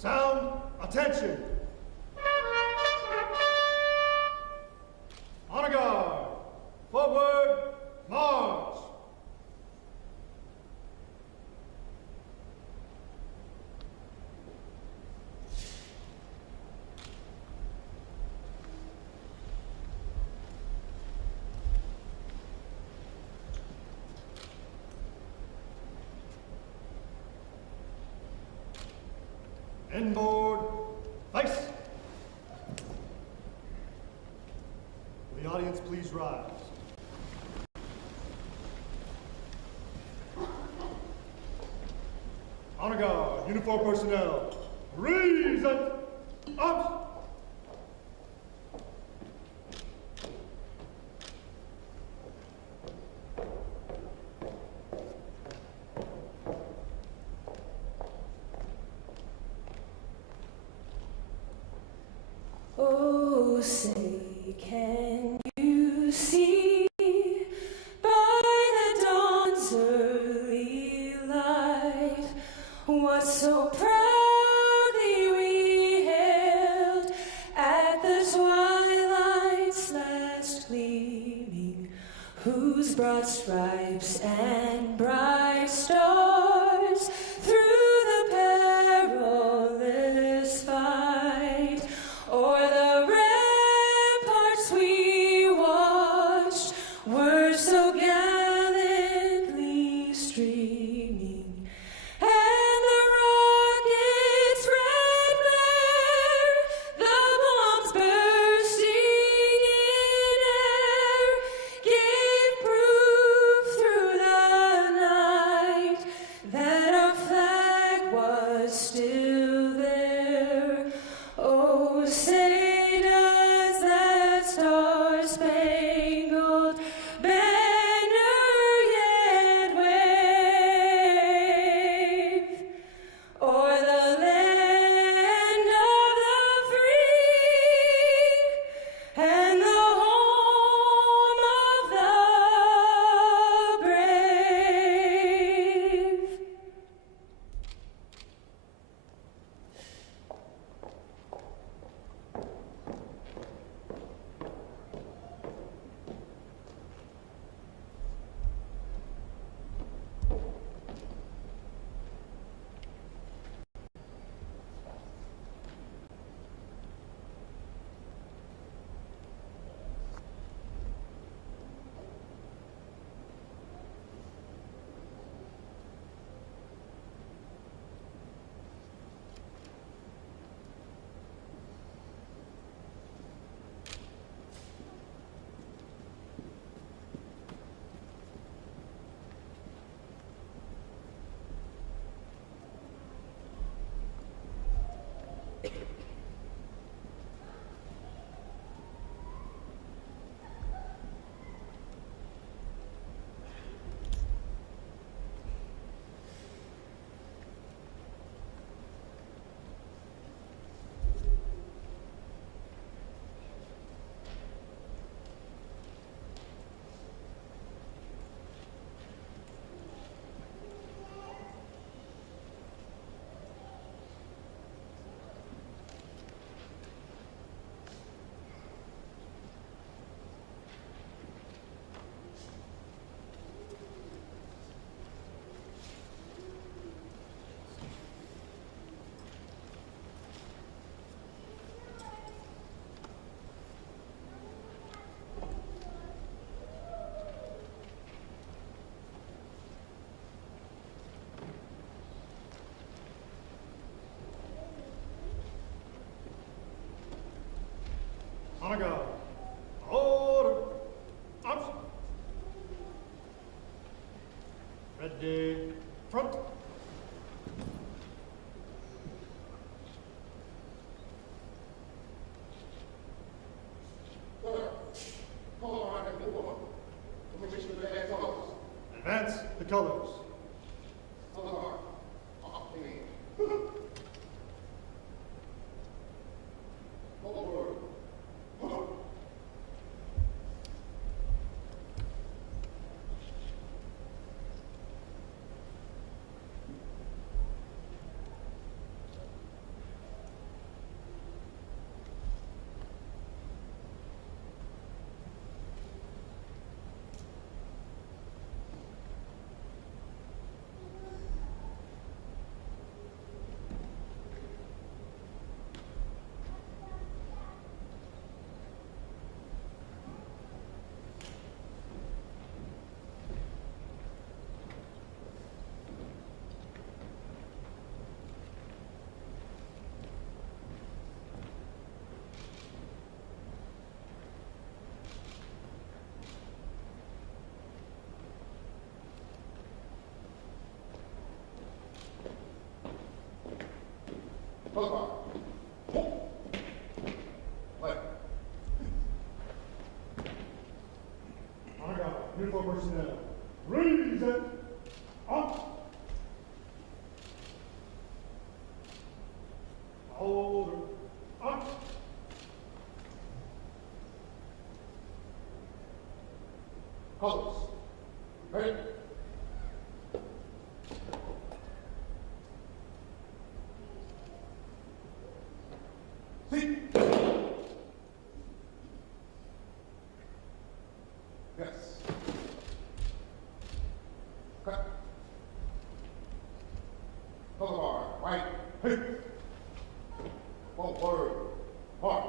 Sound, attention. Honor guard, forward, march. Inboard, face. Will the audience please rise? Honor guard, uniform personnel, present, arms. Oh, say, can you see by the dawn's early light what so proudly we hailed at the twilight's last gleaming, whose broad stripes and bright stars through the perilous fight o'er the ramparts we watched were so gallantly streaming, and the rocket's red glare, the bombs bursting in air, gave proof through the night that our flag was still there. Oh, say does that star-spangled banner yet wave o'er the land of the free and the home of the brave? Honor guard, order, arms. Ready, front. Colors. Honor guard, uniform personnel, raise and up. Order, up. Colors, ready. Seat. Yes. Cut. Color bar, right. Hey. Forward. March.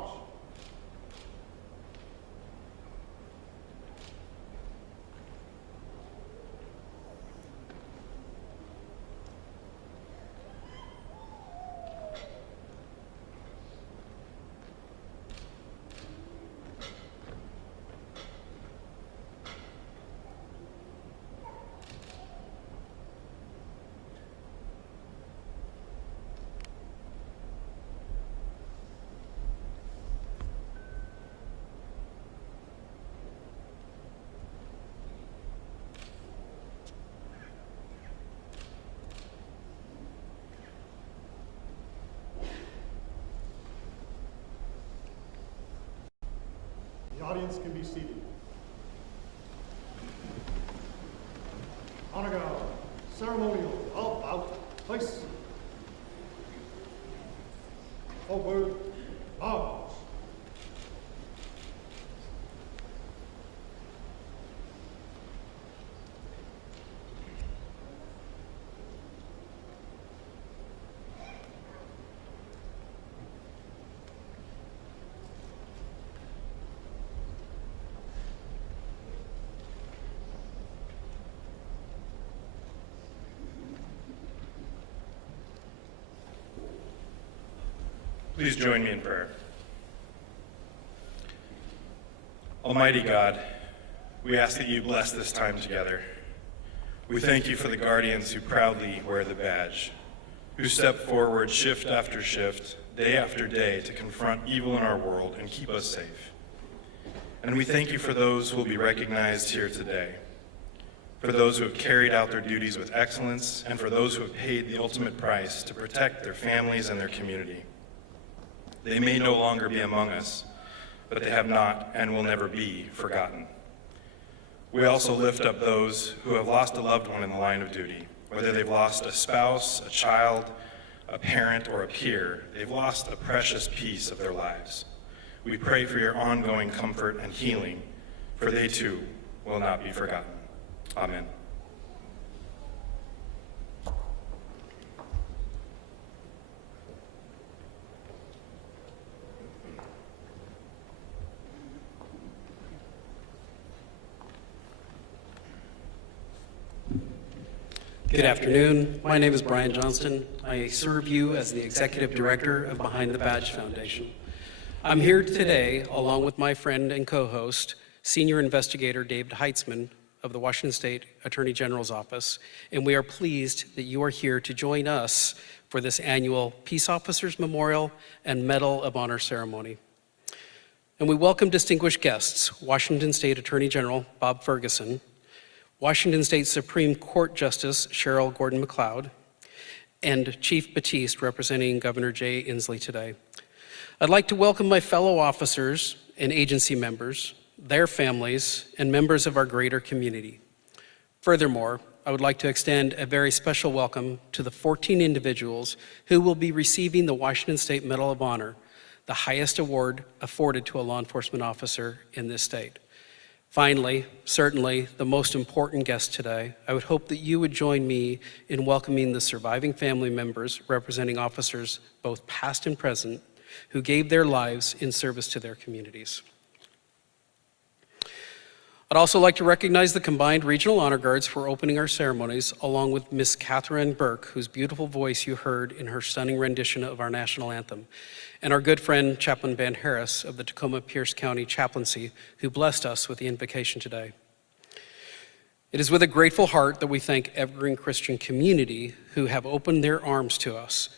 The audience can be seated. Honor guard, ceremonial, about, place. Forward, march. Please join me in prayer. Almighty God, we ask that you bless this time together. We thank you for the guardians who proudly wear the badge, who step forward shift after shift, day after day to confront evil in our world and keep us safe. And we thank you for those who will be recognized here today, for those who have carried out their duties with excellence, and for those who have paid the ultimate price to protect their families and their community. They may no longer be among us, but they have not and will never be forgotten. We also lift up those who have lost a loved one in the line of duty, whether they've lost a spouse, a child, a parent, or a peer. They've lost a precious piece of their lives. We pray for your ongoing comfort and healing, for they too will not be forgotten. Amen. Good afternoon. My name is Brian Johnston. I serve you as the Executive Director of Behind the Badge Foundation. I'm here today along with my friend and co-host, Senior Investigator David Heitzman of the Washington State Attorney General's Office, and we are pleased that you are here to join us for this annual Peace Officers Memorial and Medal of Honor ceremony. And we welcome distinguished guests, Washington State Attorney General Bob Ferguson, Washington State Supreme Court Justice Cheryl Gordon McLeod, and Chief Batiste representing Governor Jay Inslee today. I'd like to welcome my fellow officers and agency members, their families, and members of our greater community. Furthermore, I would like to extend a very special welcome to the 14 individuals who will be receiving the Washington State Medal of Honor, the highest award afforded to a law enforcement officer in this state. Finally, certainly the most important guest today, I would hope that you would join me in welcoming the surviving family members representing officers, both past and present, who gave their lives in service to their communities. I'd also like to recognize the combined Regional Honor Guards for opening our ceremonies, along with Miss Catherine Burke, whose beautiful voice you heard in her stunning rendition of our national anthem, and our good friend Chaplain Van Harris of the Tacoma-Pierce County Chaplaincy, who blessed us with the invocation today. It is with a grateful heart that we thank Evergreen Christian Community who have opened their arms to us.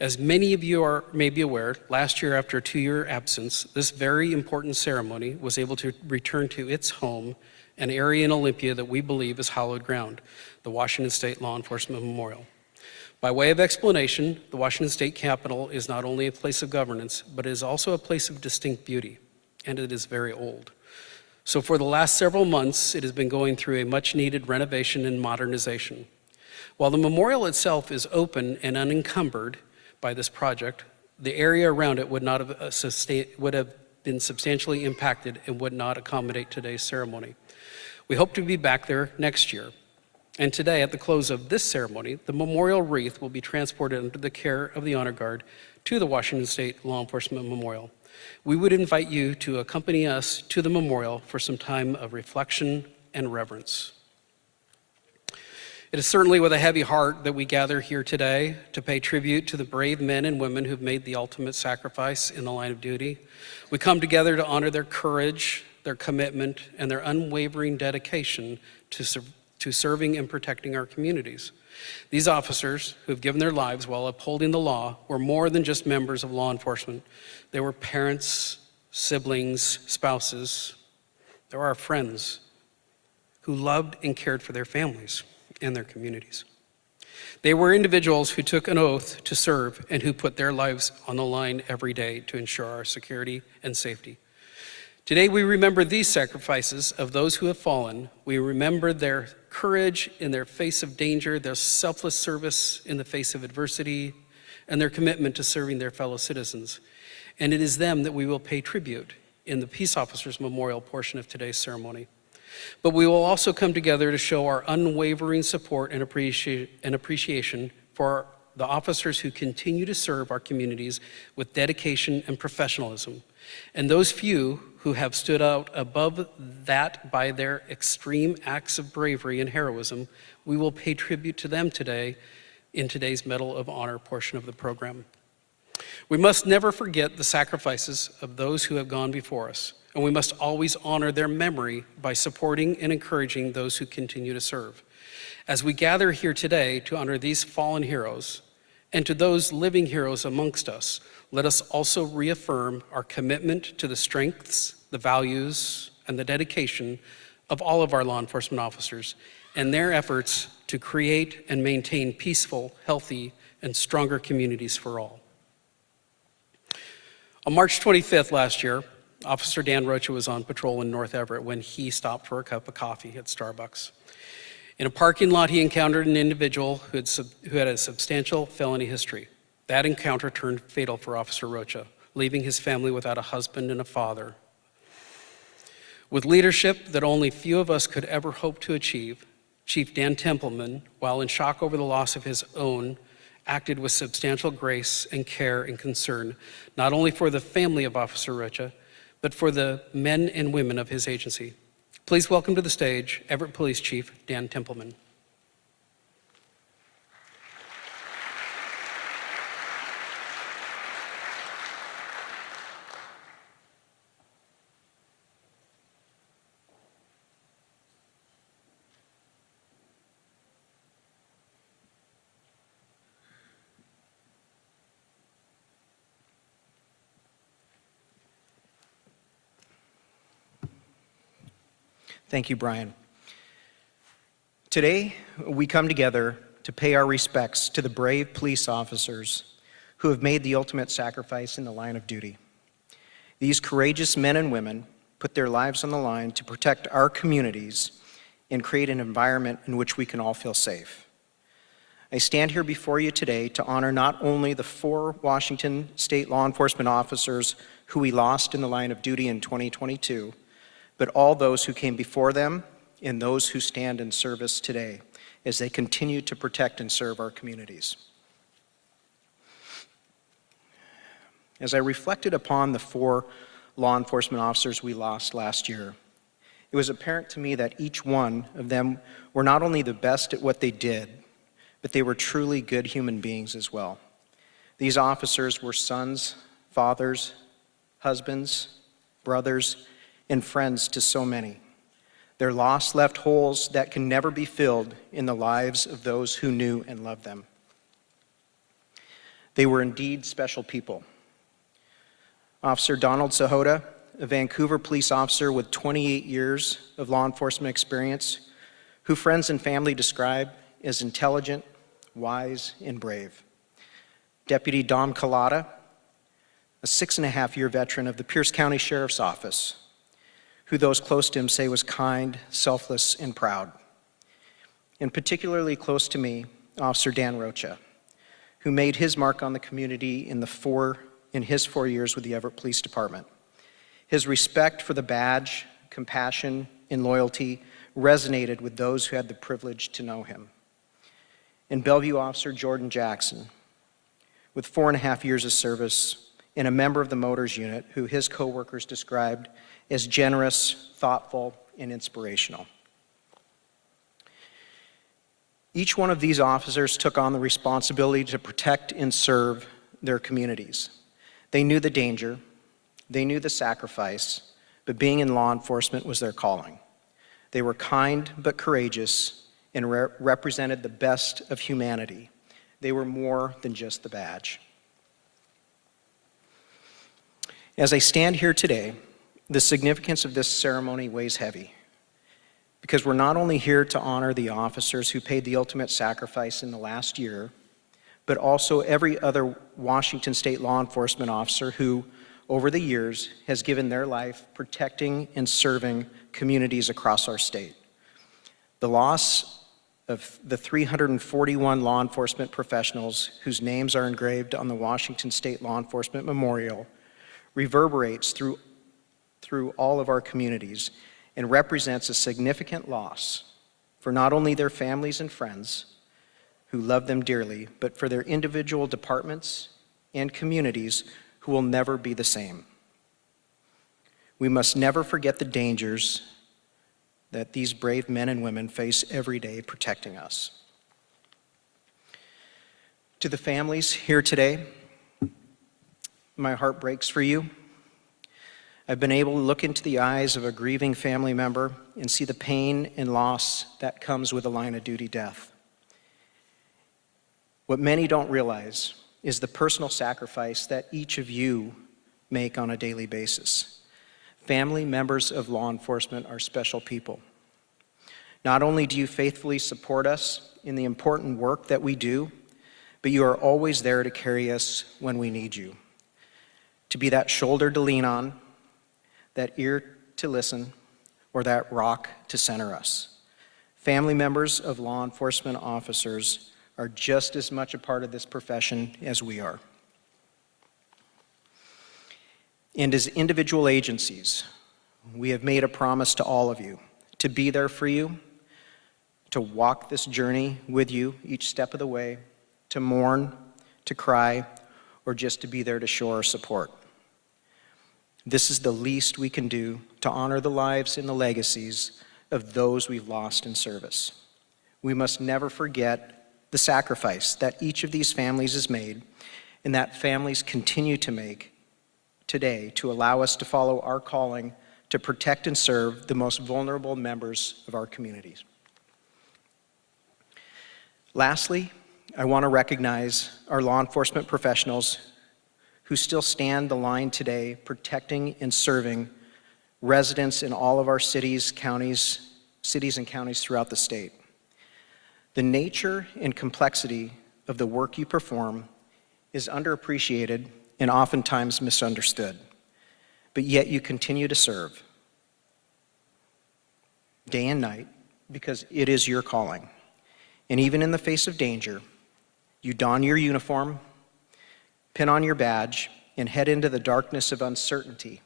As many of you may be aware, last year after a 2-year absence, this very important ceremony was able to return to its home, an area in Olympia that we believe is hallowed ground, the Washington State Law Enforcement Memorial. By way of explanation, the Washington State Capitol is not only a place of governance, but it is also a place of distinct beauty, and it is very old. So for the last several months, it has been going through a much-needed renovation and modernization. While the memorial itself is open and unencumbered by this project, the area around it would have been substantially impacted and would not accommodate today's ceremony. We hope to be back there next year. And today, at the close of this ceremony, the memorial wreath will be transported under the care of the Honor Guard to the Washington State Law Enforcement Memorial. We would invite you to accompany us to the memorial for some time of reflection and reverence. It is certainly with a heavy heart that we gather here today to pay tribute to the brave men and women who've made the ultimate sacrifice in the line of duty. We come together to honor their courage, their commitment, and their unwavering dedication to serving and protecting our communities. These officers who have given their lives while upholding the law were more than just members of law enforcement. They were parents, siblings, spouses. They were our friends who loved and cared for their families and their communities. They were individuals who took an oath to serve and who put their lives on the line every day to ensure our security and safety. Today we remember these sacrifices of those who have fallen. We remember their courage in their face of danger, their selfless service in the face of adversity, and their commitment to serving their fellow citizens. And it is them that we will pay tribute in the Peace Officers Memorial portion of today's ceremony. But we will also come together to show our unwavering support and appreciation for the officers who continue to serve our communities with dedication and professionalism, and those few who have stood out above that by their extreme acts of bravery and heroism. We will pay tribute to them today in today's Medal of Honor portion of the program. We must never forget the sacrifices of those who have gone before us, and we must always honor their memory by supporting and encouraging those who continue to serve. As we gather here today to honor these fallen heroes, and to those living heroes amongst us, let us also reaffirm our commitment to the strengths, the values, and the dedication of all of our law enforcement officers and their efforts to create and maintain peaceful, healthy, and stronger communities for all. On March 25th last year, Officer Dan Rocha was on patrol in North Everett when he stopped for a cup of coffee at Starbucks. In a parking lot, he encountered an individual who had a substantial felony history. That encounter turned fatal for Officer Rocha, leaving his family without a husband and a father. With leadership that only few of us could ever hope to achieve, Chief Dan Templeman, while in shock over the loss of his own, acted with substantial grace and care and concern, not only for the family of Officer Rocha, but for the men and women of his agency. Please welcome to the stage Everett Police Chief Dan Templeman. Thank you, Brian. Today, we come together to pay our respects to the brave police officers who have made the ultimate sacrifice in the line of duty. These courageous men and women put their lives on the line to protect our communities and create an environment in which we can all feel safe. I stand here before you today to honor not only the 4 Washington state law enforcement officers who we lost in the line of duty in 2022, but all those who came before them and those who stand in service today as they continue to protect and serve our communities. As I reflected upon the 4 law enforcement officers we lost last year, it was apparent to me that each one of them were not only the best at what they did, but they were truly good human beings as well. These officers were sons, fathers, husbands, brothers, and friends to so many. Their loss left holes that can never be filled in the lives of those who knew and loved them. They were indeed special people. Officer Donald Sahota, a Vancouver police officer with 28 years of law enforcement experience, who friends and family describe as intelligent, wise, and brave. Deputy Dom Collada, a 6.5-year veteran of the Pierce County Sheriff's Office, who those close to him say was kind, selfless, and proud. And particularly close to me, Officer Dan Rocha, who made his mark on the community in his 4 years with the Everett Police Department. His respect for the badge, compassion, and loyalty resonated with those who had the privilege to know him. And Bellevue Officer Jordan Jackson, with 4.5 years of service and a member of the Motors Unit, who his coworkers described as generous, thoughtful, and inspirational. Each one of these officers took on the responsibility to protect and serve their communities. They knew the danger, they knew the sacrifice, but being in law enforcement was their calling. They were kind but courageous and represented the best of humanity. They were more than just the badge. As I stand here today, the significance of this ceremony weighs heavy, because we're not only here to honor the officers who paid the ultimate sacrifice in the last year, but also every other Washington state law enforcement officer who, over the years, has given their life protecting and serving communities across our state. The loss of the 341 law enforcement professionals whose names are engraved on the Washington State Law Enforcement Memorial reverberates through all of our communities and represents a significant loss for not only their families and friends who love them dearly, but for their individual departments and communities who will never be the same. We must never forget the dangers that these brave men and women face every day protecting us. To the families here today, my heart breaks for you. I've been able to look into the eyes of a grieving family member and see the pain and loss that comes with a line of duty death. What many don't realize is the personal sacrifice that each of you make on a daily basis. Family members of law enforcement are special people. Not only do you faithfully support us in the important work that we do, but you are always there to carry us when we need you. To be that shoulder to lean on, that ear to listen, or that rock to center us. Family members of law enforcement officers are just as much a part of this profession as we are. And as individual agencies, we have made a promise to all of you to be there for you, to walk this journey with you each step of the way, to mourn, to cry, or just to be there to show our support. This is the least we can do to honor the lives and the legacies of those we've lost in service. We must never forget the sacrifice that each of these families has made and that families continue to make today to allow us to follow our calling to protect and serve the most vulnerable members of our communities. Lastly, I want to recognize our law enforcement professionals who still stand the line today protecting and serving residents in all of our cities and counties throughout the state. The nature and complexity of the work you perform is underappreciated and oftentimes misunderstood, but yet you continue to serve day and night because it is your calling. And even in the face of danger, you don your uniform, pin on your badge, and head into the darkness of uncertainty,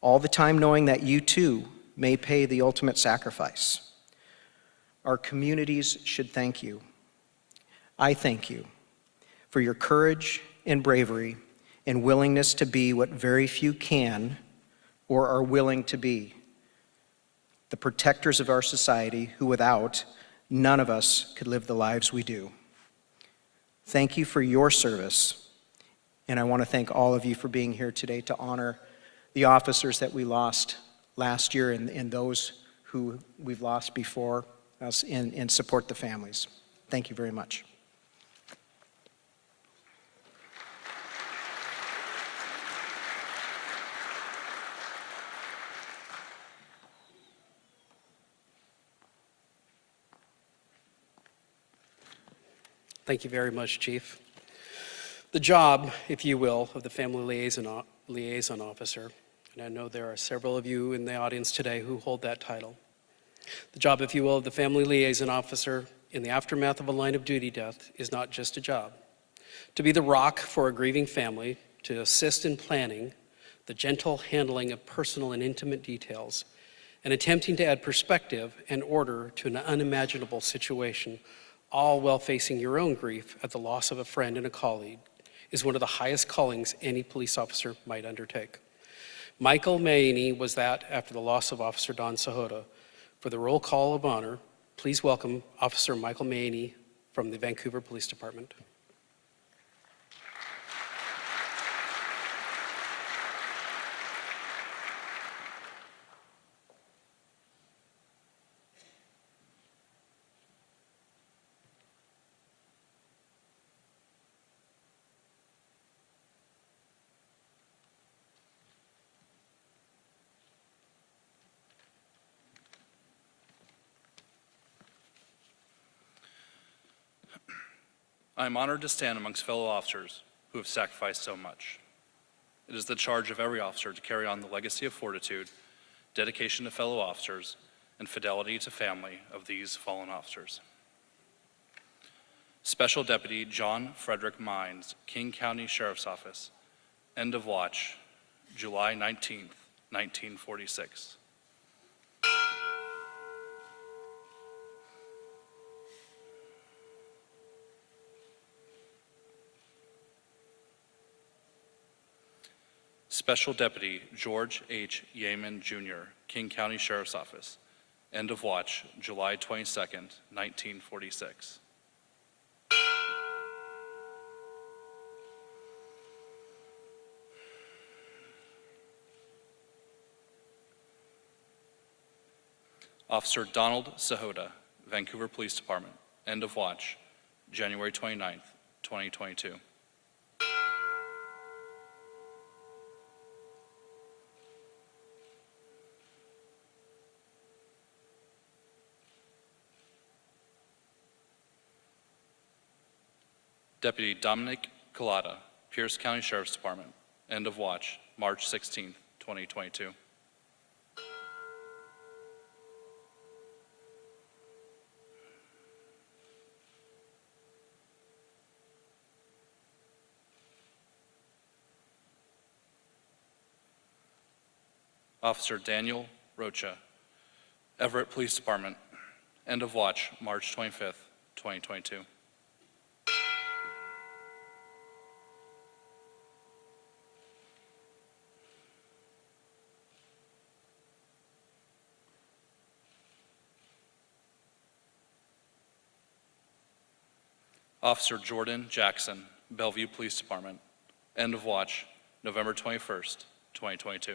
all the time knowing that you too may pay the ultimate sacrifice. Our communities should thank you. I thank you for your courage and bravery and willingness to be what very few can or are willing to be, the protectors of our society who without, none of us could live the lives we do. Thank you for your service, and I want to thank all of you for being here today to honor the officers that we lost last year and those who we've lost before us and support the families. Thank you very much. Thank you very much, Chief. The job, if you will, of the Family Liaison Officer, and I know there are several of you in the audience today who hold that title. The job, if you will, of the Family Liaison Officer in the aftermath of a line of duty death is not just a job. To be the rock for a grieving family, to assist in planning, the gentle handling of personal and intimate details, and attempting to add perspective and order to an unimaginable situation, all while facing your own grief at the loss of a friend and a colleague, is one of the highest callings any police officer might undertake. Michael Maini was that after the loss of Officer Don Sahota. For the roll call of honor, please welcome Officer Michael Maini from the Vancouver Police Department. I am honored to stand amongst fellow officers who have sacrificed so much. It is the charge of every officer to carry on the legacy of fortitude, dedication to fellow officers, and fidelity to family of these fallen officers. Special Deputy John Frederick Mines, King County Sheriff's Office, end of watch, July 19th, 1946. Special Deputy George H. Yeaman, Jr., King County Sheriff's Office, end of watch, July 22nd, 1946. Officer Donald Sahota, Vancouver Police Department, end of watch, January 29th, 2022. Deputy Dominic Collada, Pierce County Sheriff's Department, end of watch, March 16th, 2022. Officer Daniel Rocha, Everett Police Department, end of watch, March 25th, 2022. Officer Jordan Jackson, Bellevue Police Department, end of watch, November 21st, 2022.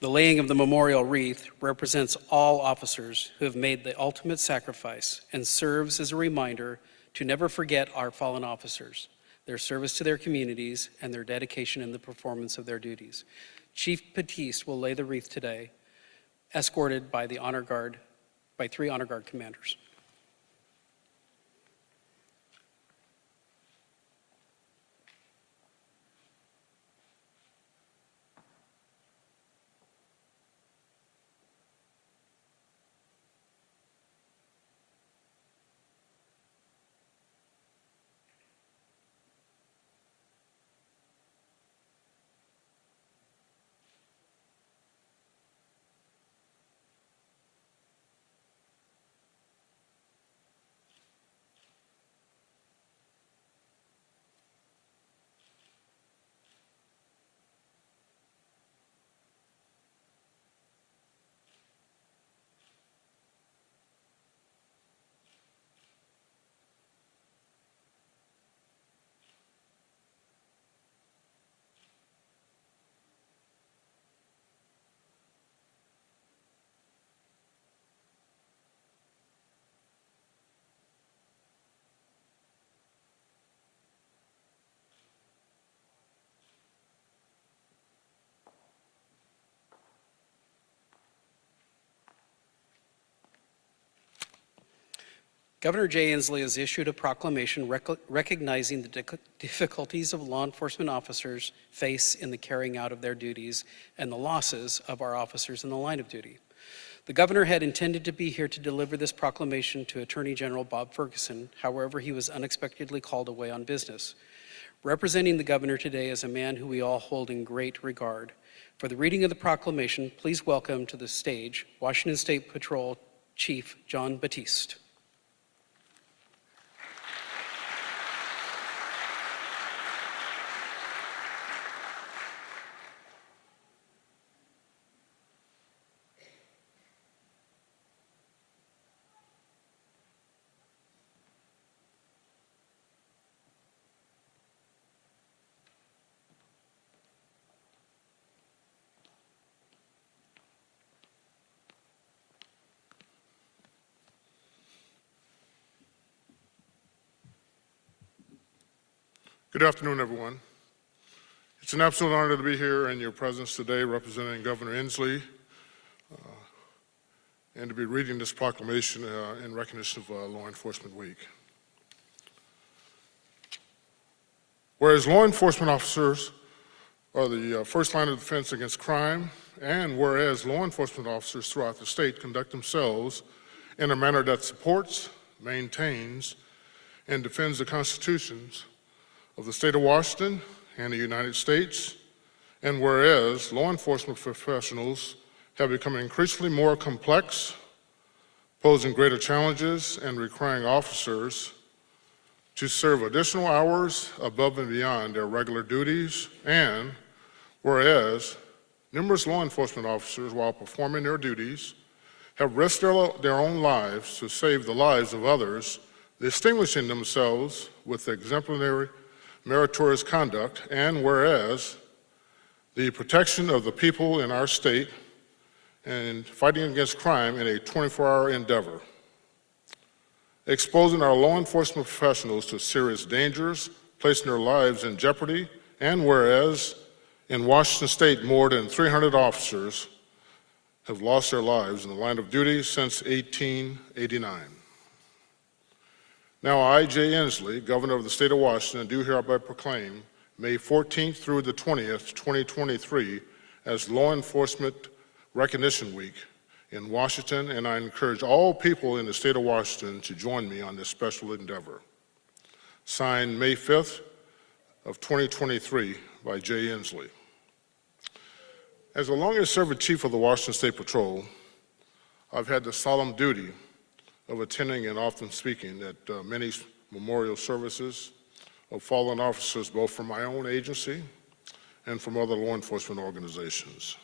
The laying of the memorial wreath represents all officers who have made the ultimate sacrifice and serves as a reminder to never forget our fallen officers, their service to their communities, and their dedication in the performance of their duties. Chief Batiste will lay the wreath today, escorted by the Honor Guard, by 3 Honor Guard commanders. Governor Jay Inslee has issued a proclamation recognizing the difficulties of law enforcement officers face in the carrying out of their duties and the losses of our officers in the line of duty. The governor had intended to be here to deliver this proclamation to Attorney General Bob Ferguson. However, he was unexpectedly called away on business. Representing the governor today is a man who we all hold in great regard. For the reading of the proclamation, please welcome to the stage Washington State Patrol Chief John Batiste. Good afternoon, everyone. It's an absolute honor to be here in your presence today representing Governor Inslee and to be reading this proclamation in recognition of Law Enforcement Week. Whereas law enforcement officers are the first line of defense against crime, and whereas law enforcement officers throughout the state conduct themselves in a manner that supports, maintains, and defends the constitutions of the state of Washington and the United States, and whereas law enforcement professionals have become increasingly more complex, posing greater challenges and requiring officers to serve additional hours above and beyond their regular duties, and whereas numerous law enforcement officers, while performing their duties, have risked their own lives to save the lives of others, distinguishing themselves with exemplary meritorious conduct, and whereas the protection of the people in our state and fighting against crime in a 24-hour endeavor, exposing our law enforcement professionals to serious dangers, placing their lives in jeopardy, and whereas in Washington state more than 300 officers have lost their lives in the line of duty since 1889. Now, I, Jay Inslee, Governor of the State of Washington, do hereby proclaim May 14th through the 20th, 2023, as Law Enforcement Recognition Week in Washington, and I encourage all people in the state of Washington to join me on this special endeavor. Signed May 5th of 2023 by Jay Inslee. As a long-serving chief of the Washington State Patrol, I've had the solemn duty of attending and often speaking at many memorial services of fallen officers, both from my own agency and from other law enforcement organizations.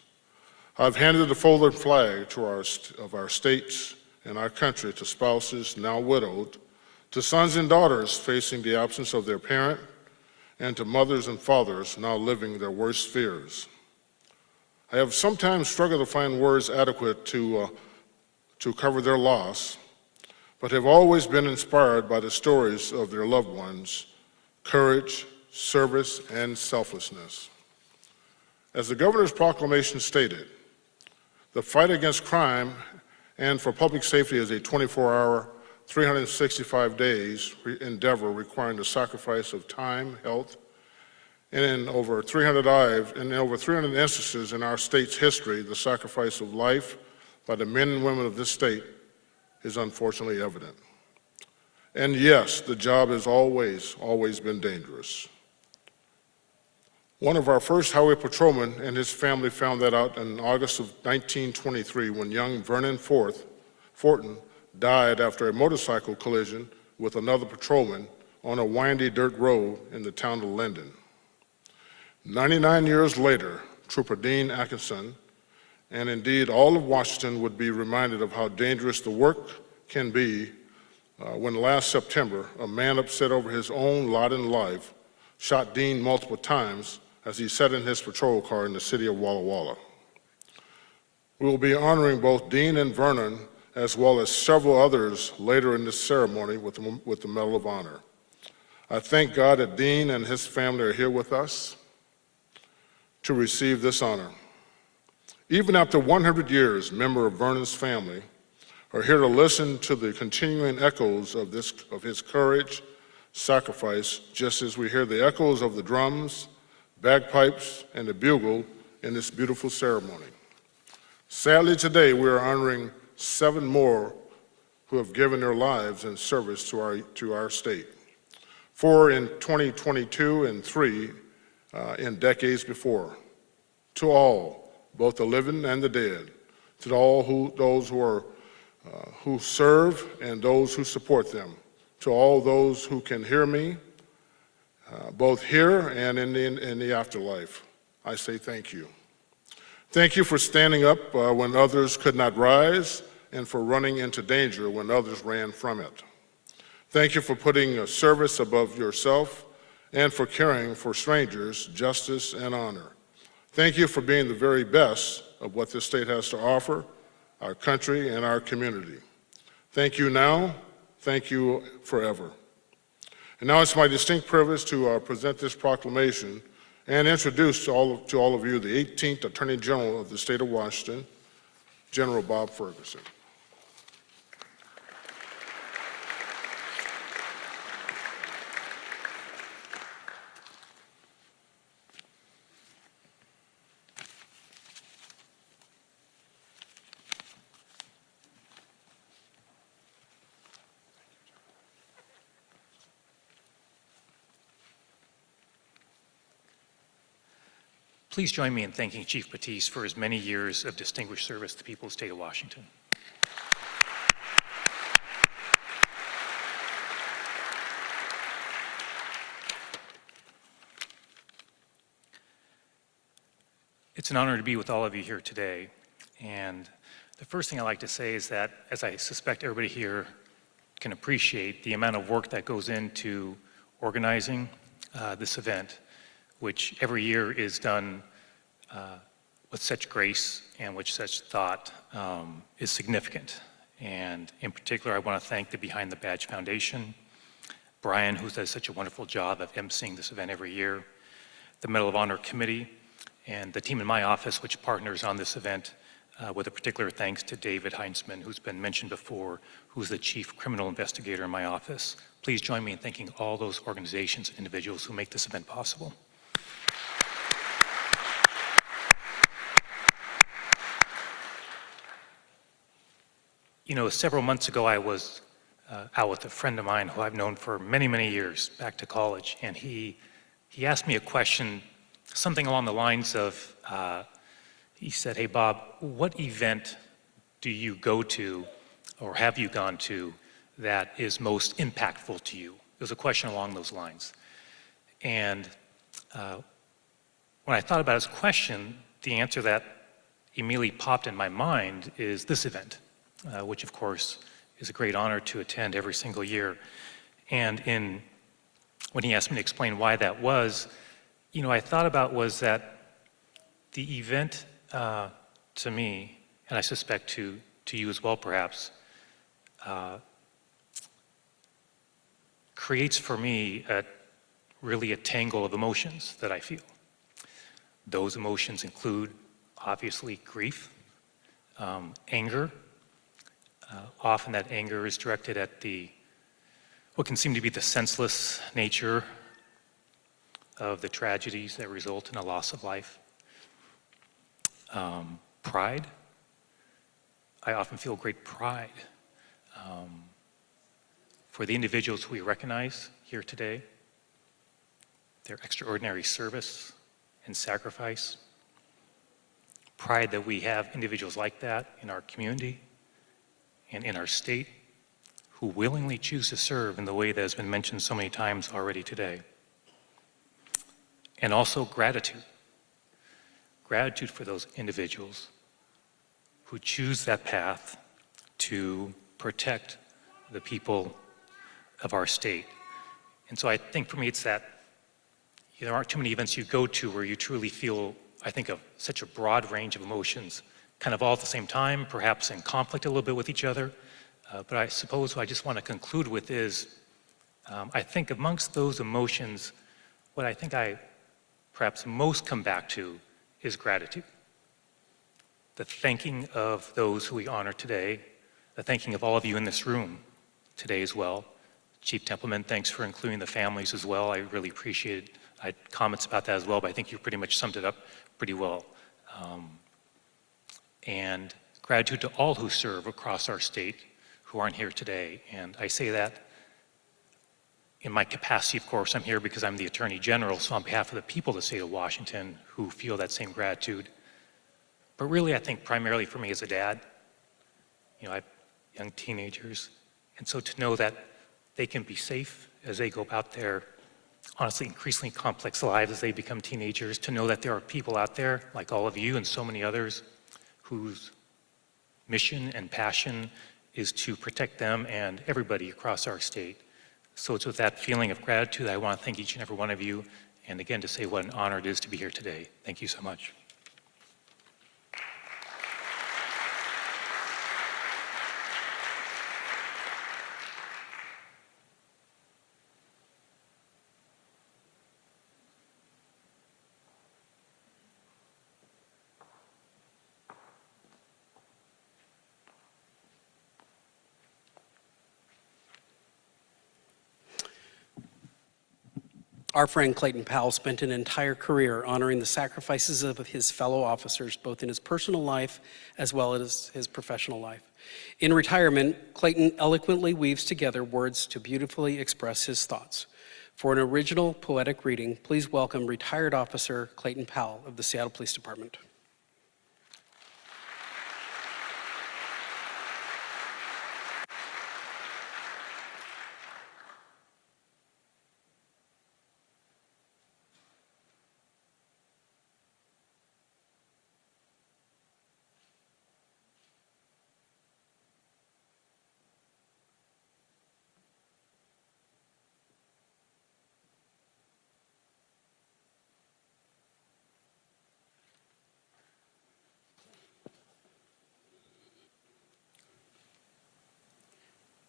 I've handed the folded flag to of our states and our country to spouses now widowed, to sons and daughters facing the absence of their parent, and to mothers and fathers now living their worst fears. I have sometimes struggled to find words adequate to cover their loss, but have always been inspired by the stories of their loved ones, courage, service, and selflessness. As the governor's proclamation stated, the fight against crime and for public safety is a 24-hour, 365 days endeavor requiring the sacrifice of time, health, and in over 300 instances in our state's history, the sacrifice of life by the men and women of this state is unfortunately evident. And yes, the job has always been dangerous. One of our first highway patrolmen and his family found that out in August of 1923 when young Vernon Fortin died after a motorcycle collision with another patrolman on a windy dirt road in the town of Linden. 99 years later, Trooper Dean Atkinson, and indeed all of Washington, would be reminded of how dangerous the work can be when last September, a man upset over his own lot in life shot Dean multiple times as he sat in his patrol car in the city of Walla Walla. We will be honoring both Dean and Vernon, as well as several others later in this ceremony with the Medal of Honor. I thank God that Dean and his family are here with us to receive this honor. Even after 100 years, members of Vernon's family are here to listen to the continuing echoes of his courage, sacrifice, just as we hear the echoes of the drums, bagpipes, and the bugle in this beautiful ceremony. Sadly, today we are honoring 7 more who have given their lives in service to our state. 4 in 2022 and 3 in decades before. To all, both the living and the dead, to all those who serve and those who support them, to all those who can hear me, both here and in the afterlife, I say thank you. Thank you for standing up when others could not rise and for running into danger when others ran from it. Thank you for putting service above yourself and for caring for strangers, justice, and honor. Thank you for being the very best of what this state has to offer, our country and our community. Thank you now, thank you forever. And now it's my distinct privilege to present this proclamation and introduce to all of you the 18th Attorney General of the state of Washington, General Bob Ferguson. Please join me in thanking Chief Batiste for his many years of distinguished service to the people of the state of Washington. It's an honor to be with all of you here today. And the first thing I'd like to say is that, as I suspect everybody here can appreciate, the amount of work that goes into organizing this event, which every year is done with such grace and with such thought, is significant. And in particular, I want to thank the Behind the Badge Foundation, Brian, who does such a wonderful job of emceeing this event every year, the Medal of Honor Committee, and the team in my office, which partners on this event, with a particular thanks to David Heinzman, who's been mentioned before, who's the chief criminal investigator in my office. Please join me in thanking all those organizations and individuals who make this event possible. You know, several months ago, I was out with a friend of mine who I've known for many, many years, back to college, and he asked me a question, something along the lines of, he said, "Hey, Bob, what event do you go to, or have you gone to, that is most impactful to you?" It was a question along those lines. And when I thought about his question, the answer that immediately popped in my mind is this event, which of course is a great honor to attend every single year. And when he asked me to explain why that was, you know, I thought about was that the event to me, and I suspect to you as well perhaps, creates for me really a tangle of emotions that I feel. Those emotions include, obviously, grief, anger. Often that anger is directed at what can seem to be the senseless nature of the tragedies that result in a loss of life. Pride. I often feel great pride for the individuals who we recognize here today, their extraordinary service and sacrifice. Pride that we have individuals like that in our community and in our state who willingly choose to serve in the way that has been mentioned so many times already today. And also gratitude. Gratitude for those individuals who choose that path to protect the people of our state. And so I think for me it's that there aren't too many events you go to where you truly feel, I think, of such a broad range of emotions, kind of all at the same time, perhaps in conflict a little bit with each other. But I suppose what I just want to conclude with is, I think amongst those emotions, what I think I perhaps most come back to is gratitude. The thanking of those who we honor today, the thanking of all of you in this room today as well. Chief Templeman, thanks for including the families as well. I really appreciate it. I had comments about that as well, but I think you pretty much summed it up pretty well. And gratitude to all who serve across our state who aren't here today. And I say that in my capacity, of course. I'm here because I'm the Attorney General, so on behalf of the people of the state of Washington who feel that same gratitude. But really, I think primarily for me as a dad, I have young teenagers, and so to know that they can be safe as they go about their honestly increasingly complex lives as they become teenagers, to know that there are people out there like all of you and so many others whose mission and passion is to protect them and everybody across our state. So it's with that feeling of gratitude I want to thank each and every one of you, and again to say what an honor it is to be here today. Thank you so much. Our friend Clayton Powell spent an entire career honoring the sacrifices of his fellow officers, both in his personal life as well as his professional life. In retirement, Clayton eloquently weaves together words to beautifully express his thoughts. For an original poetic reading, please welcome retired officer Clayton Powell of the Seattle Police Department.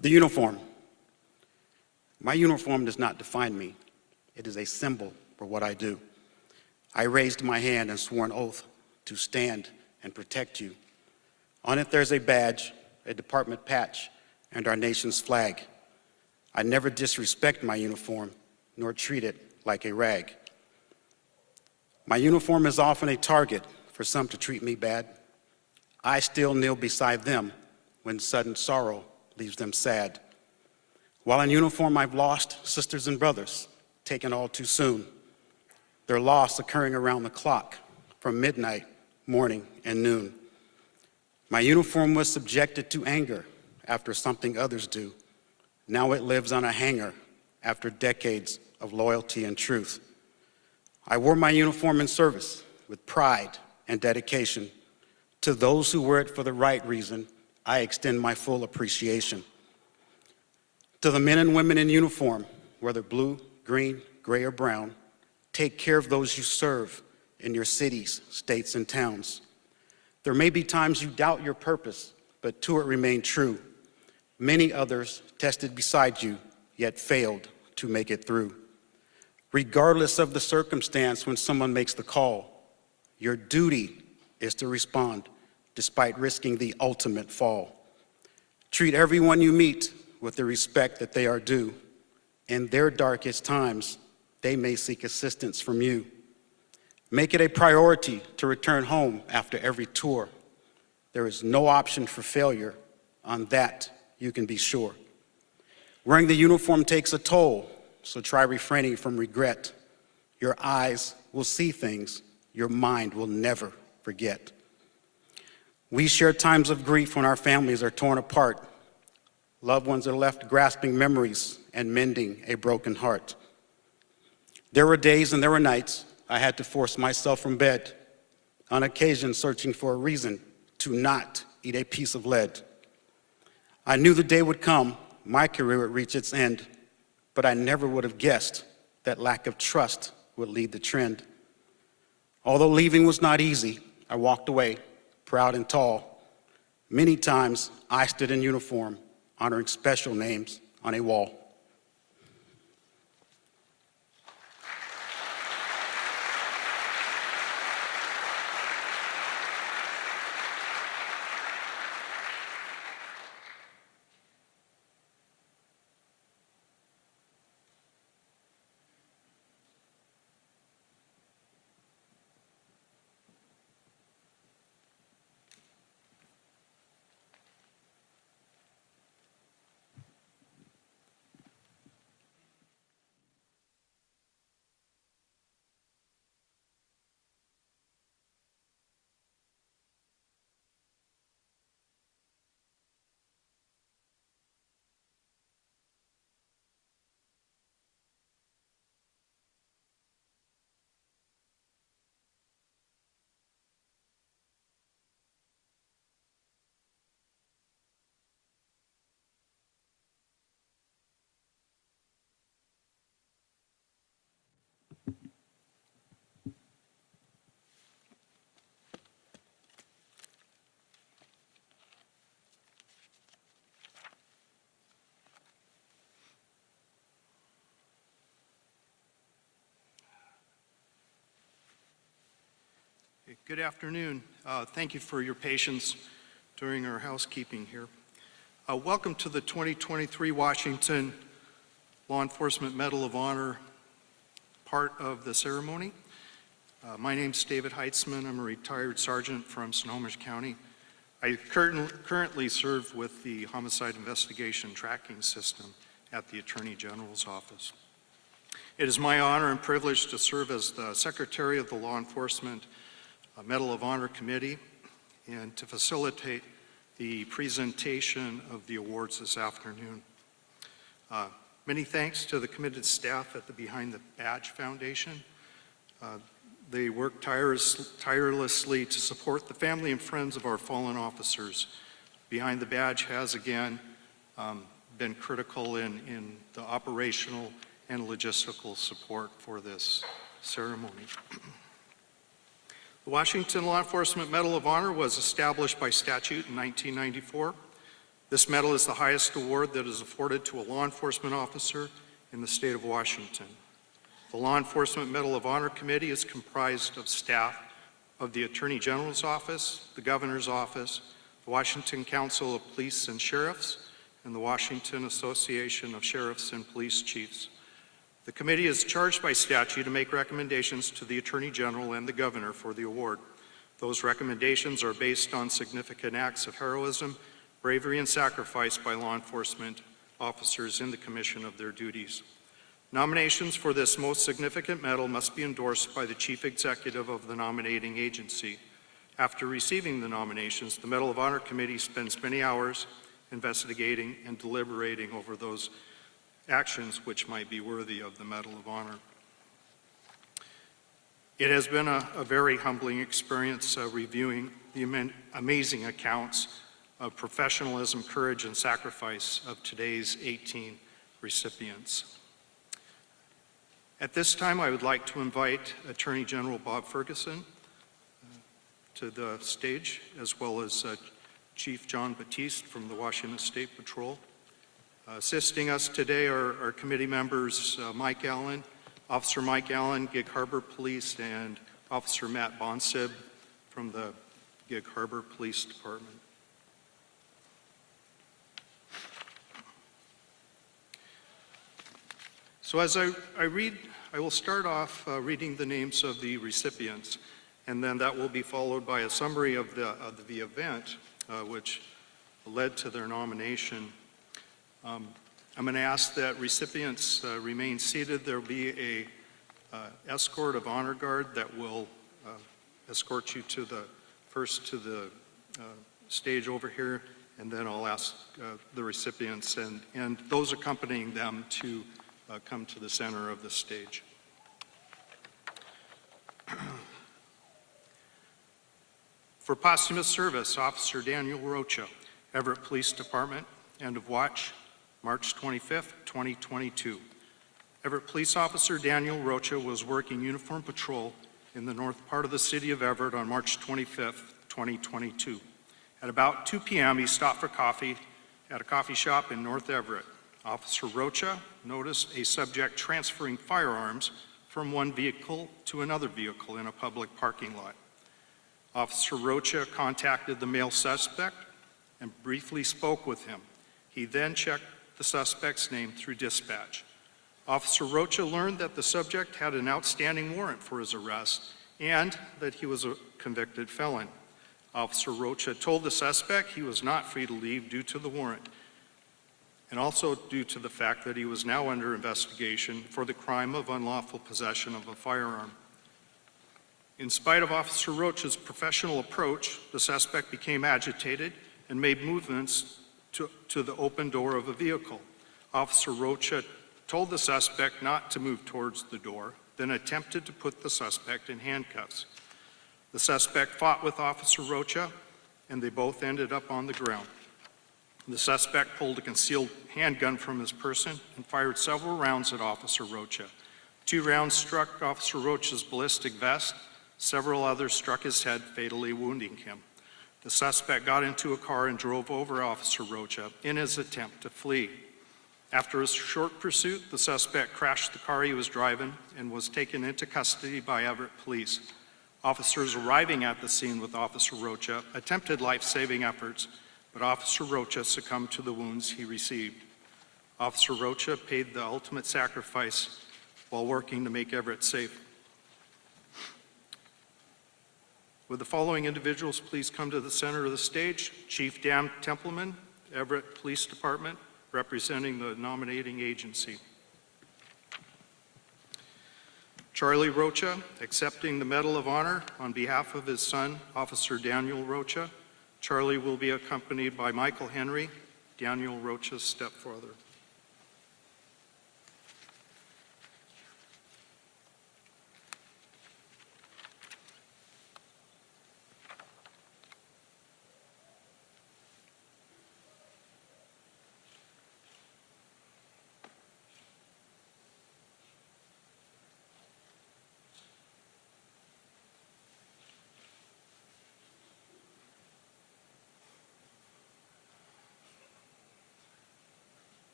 The uniform. My uniform does not define me. It is a symbol for what I do. I raised my hand and swore an oath to stand and protect you. On it there's a badge, a department patch, and our nation's flag. I never disrespect my uniform, nor treat it like a rag. My uniform is often a target for some to treat me bad. I still kneel beside them when sudden sorrow leaves them sad. While in uniform, I've lost sisters and brothers, taken all too soon. Their loss occurring around the clock, from midnight, morning, and noon. My uniform was subjected to anger after something others do. Now it lives on a hanger after decades of loyalty and truth. I wore my uniform in service with pride and dedication. To those who wear it for the right reason, I extend my full appreciation. To the men and women in uniform, whether blue, green, gray, or brown, take care of those you serve in your cities, states, and towns. There may be times you doubt your purpose, but to it remain true. Many others tested beside you, yet failed to make it through. Regardless of the circumstance when someone makes the call, your duty is to respond despite risking the ultimate fall. Treat everyone you meet with the respect that they are due. In their darkest times, they may seek assistance from you. Make it a priority to return home after every tour. There is no option for failure. On that, you can be sure. Wearing the uniform takes a toll, so try refraining from regret. Your eyes will see things your mind will never forget. We share times of grief when our families are torn apart. Loved ones are left grasping memories and mending a broken heart. There were days and there were nights I had to force myself from bed, on occasion searching for a reason to not eat a piece of lead. I knew the day would come, my career would reach its end, but I never would have guessed that lack of trust would lead the trend. Although leaving was not easy, I walked away, proud and tall. Many times I stood in uniform, honoring special names on a wall. Good afternoon. Thank you for your patience during our housekeeping here. Welcome to the 2023 Washington Law Enforcement Medal of Honor part of the ceremony. My name's David Heitzman. I'm a retired sergeant from Snohomish County. I currently serve with the Homicide Investigation Tracking System at the Attorney General's Office. It is my honor and privilege to serve as the Secretary of the Law Enforcement Medal of Honor Committee and to facilitate the presentation of the awards this afternoon. Many thanks to the committed staff at the Behind the Badge Foundation. They work tirelessly to support the family and friends of our fallen officers. Behind the Badge has again been critical in the operational and logistical support for this ceremony. The Washington Law Enforcement Medal of Honor was established by statute in 1994. This medal is the highest award that is afforded to a law enforcement officer in the state of Washington. The Law Enforcement Medal of Honor Committee is comprised of staff of the Attorney General's Office, the Governor's Office, the Washington Council of Police and Sheriffs, and the Washington Association of Sheriffs and Police Chiefs. The committee is charged by statute to make recommendations to the Attorney General and the Governor for the award. Those recommendations are based on significant acts of heroism, bravery, and sacrifice by law enforcement officers in the commission of their duties. Nominations for this most significant medal must be endorsed by the Chief Executive of the nominating agency. After receiving the nominations, the Medal of Honor Committee spends many hours investigating and deliberating over those actions which might be worthy of the Medal of Honor. It has been a very humbling experience reviewing the amazing accounts of professionalism, courage, and sacrifice of today's 18 recipients. At this time, I would like to invite Attorney General Bob Ferguson to the stage, as well as Chief John Batiste from the Washington State Patrol. Assisting us today are our committee members, Mike Allen, Officer Mike Allen, Gig Harbor Police, and Officer Matt Bonsib from the Gig Harbor Police Department. So as I read, I will start off reading the names of the recipients, and then that will be followed by a summary of the event, which led to their nomination. I'm going to ask that recipients remain seated. There will be a escort of honor guard that will escort you to the stage over here, and then I'll ask the recipients and those accompanying them to come to the center of the stage. For posthumous service, Officer Daniel Rocha, Everett Police Department, end of watch, March 25th, 2022. Everett Police Officer Daniel Rocha was working uniform patrol in the north part of the city of Everett on March 25th, 2022. At about 2 p.m., he stopped for coffee at a coffee shop in North Everett. Officer Rocha noticed a subject transferring firearms from one vehicle to another vehicle in a public parking lot. Officer Rocha contacted the male suspect and briefly spoke with him. He then checked the suspect's name through dispatch. Officer Rocha learned that the subject had an outstanding warrant for his arrest and that he was a convicted felon. Officer Rocha told the suspect he was not free to leave due to the warrant, and also due to the fact that he was now under investigation for the crime of unlawful possession of a firearm. In spite of Officer Rocha's professional approach, the suspect became agitated and made movements to the open door of a vehicle. Officer Rocha told the suspect not to move towards the door, then attempted to put the suspect in handcuffs. The suspect fought with Officer Rocha, and they both ended up on the ground. The suspect pulled a concealed handgun from his person and fired several rounds at Officer Rocha. 2 rounds struck Officer Rocha's ballistic vest. Several others struck his head, fatally wounding him. The suspect got into a car and drove over Officer Rocha in his attempt to flee. After a short pursuit, the suspect crashed the car he was driving and was taken into custody by Everett Police. Officers arriving at the scene with Officer Rocha attempted life-saving efforts, but Officer Rocha succumbed to the wounds he received. Officer Rocha paid the ultimate sacrifice while working to make Everett safe. Would the following individuals please come to the center of the stage? Chief Dan Templeman, Everett Police Department, representing the nominating agency. Charlie Rocha, accepting the Medal of Honor on behalf of his son, Officer Daniel Rocha. Charlie will be accompanied by Michael Henry, Daniel Rocha's stepfather.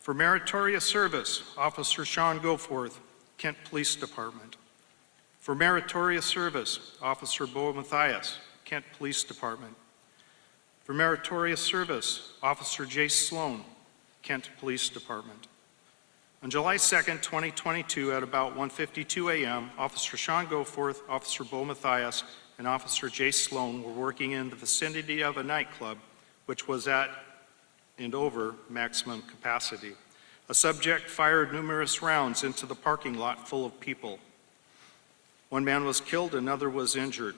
For meritorious service, Officer Sean Goforth, Kent Police Department. For meritorious service, Officer Bo Mathias, Kent Police Department. For meritorious service, Officer Jace Sloan, Kent Police Department. On July 2nd, 2022, at about 1:52 a.m., Officer Sean Goforth, Officer Bo Mathias, and Officer Jace Sloan were working in the vicinity of a nightclub, which was at and over maximum capacity. A subject fired numerous rounds into the parking lot full of people. One man was killed, another was injured.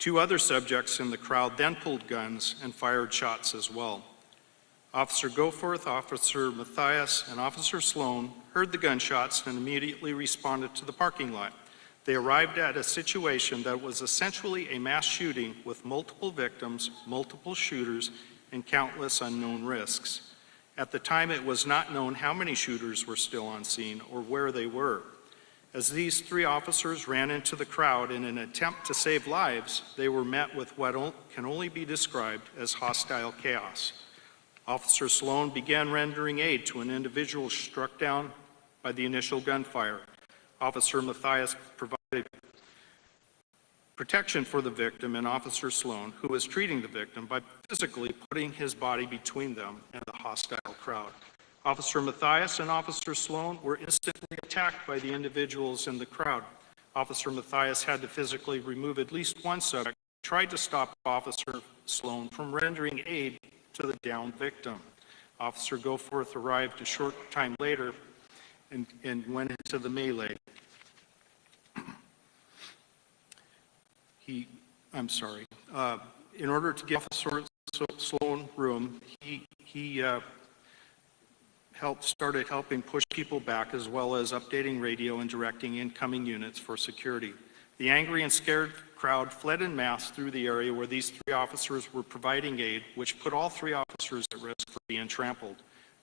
Two other subjects in the crowd then pulled guns and fired shots as well. Officer Goforth, Officer Mathias, and Officer Sloan heard the gunshots and immediately responded to the parking lot. They arrived at a situation that was essentially a mass shooting with multiple victims, multiple shooters, and countless unknown risks. At the time, it was not known how many shooters were still on scene or where they were. As these three officers ran into the crowd in an attempt to save lives, they were met with what can only be described as hostile chaos. Officer Sloan began rendering aid to an individual struck down by the initial gunfire. Officer Mathias provided protection for the victim and Officer Sloan, who was treating the victim, by physically putting his body between them and the hostile crowd. Officer Mathias and Officer Sloan were instantly attacked by the individuals in the crowd. Officer Mathias had to physically remove at least one subject, tried to stop Officer Sloan from rendering aid to the downed victim. Officer Goforth arrived a short time later and went into the melee. In order to get Officer Sloan room, he started helping push people back, as well as updating radio and directing incoming units for security. The angry and scared crowd fled en masse through the area where these three officers were providing aid, which put all three officers at risk for being trampled.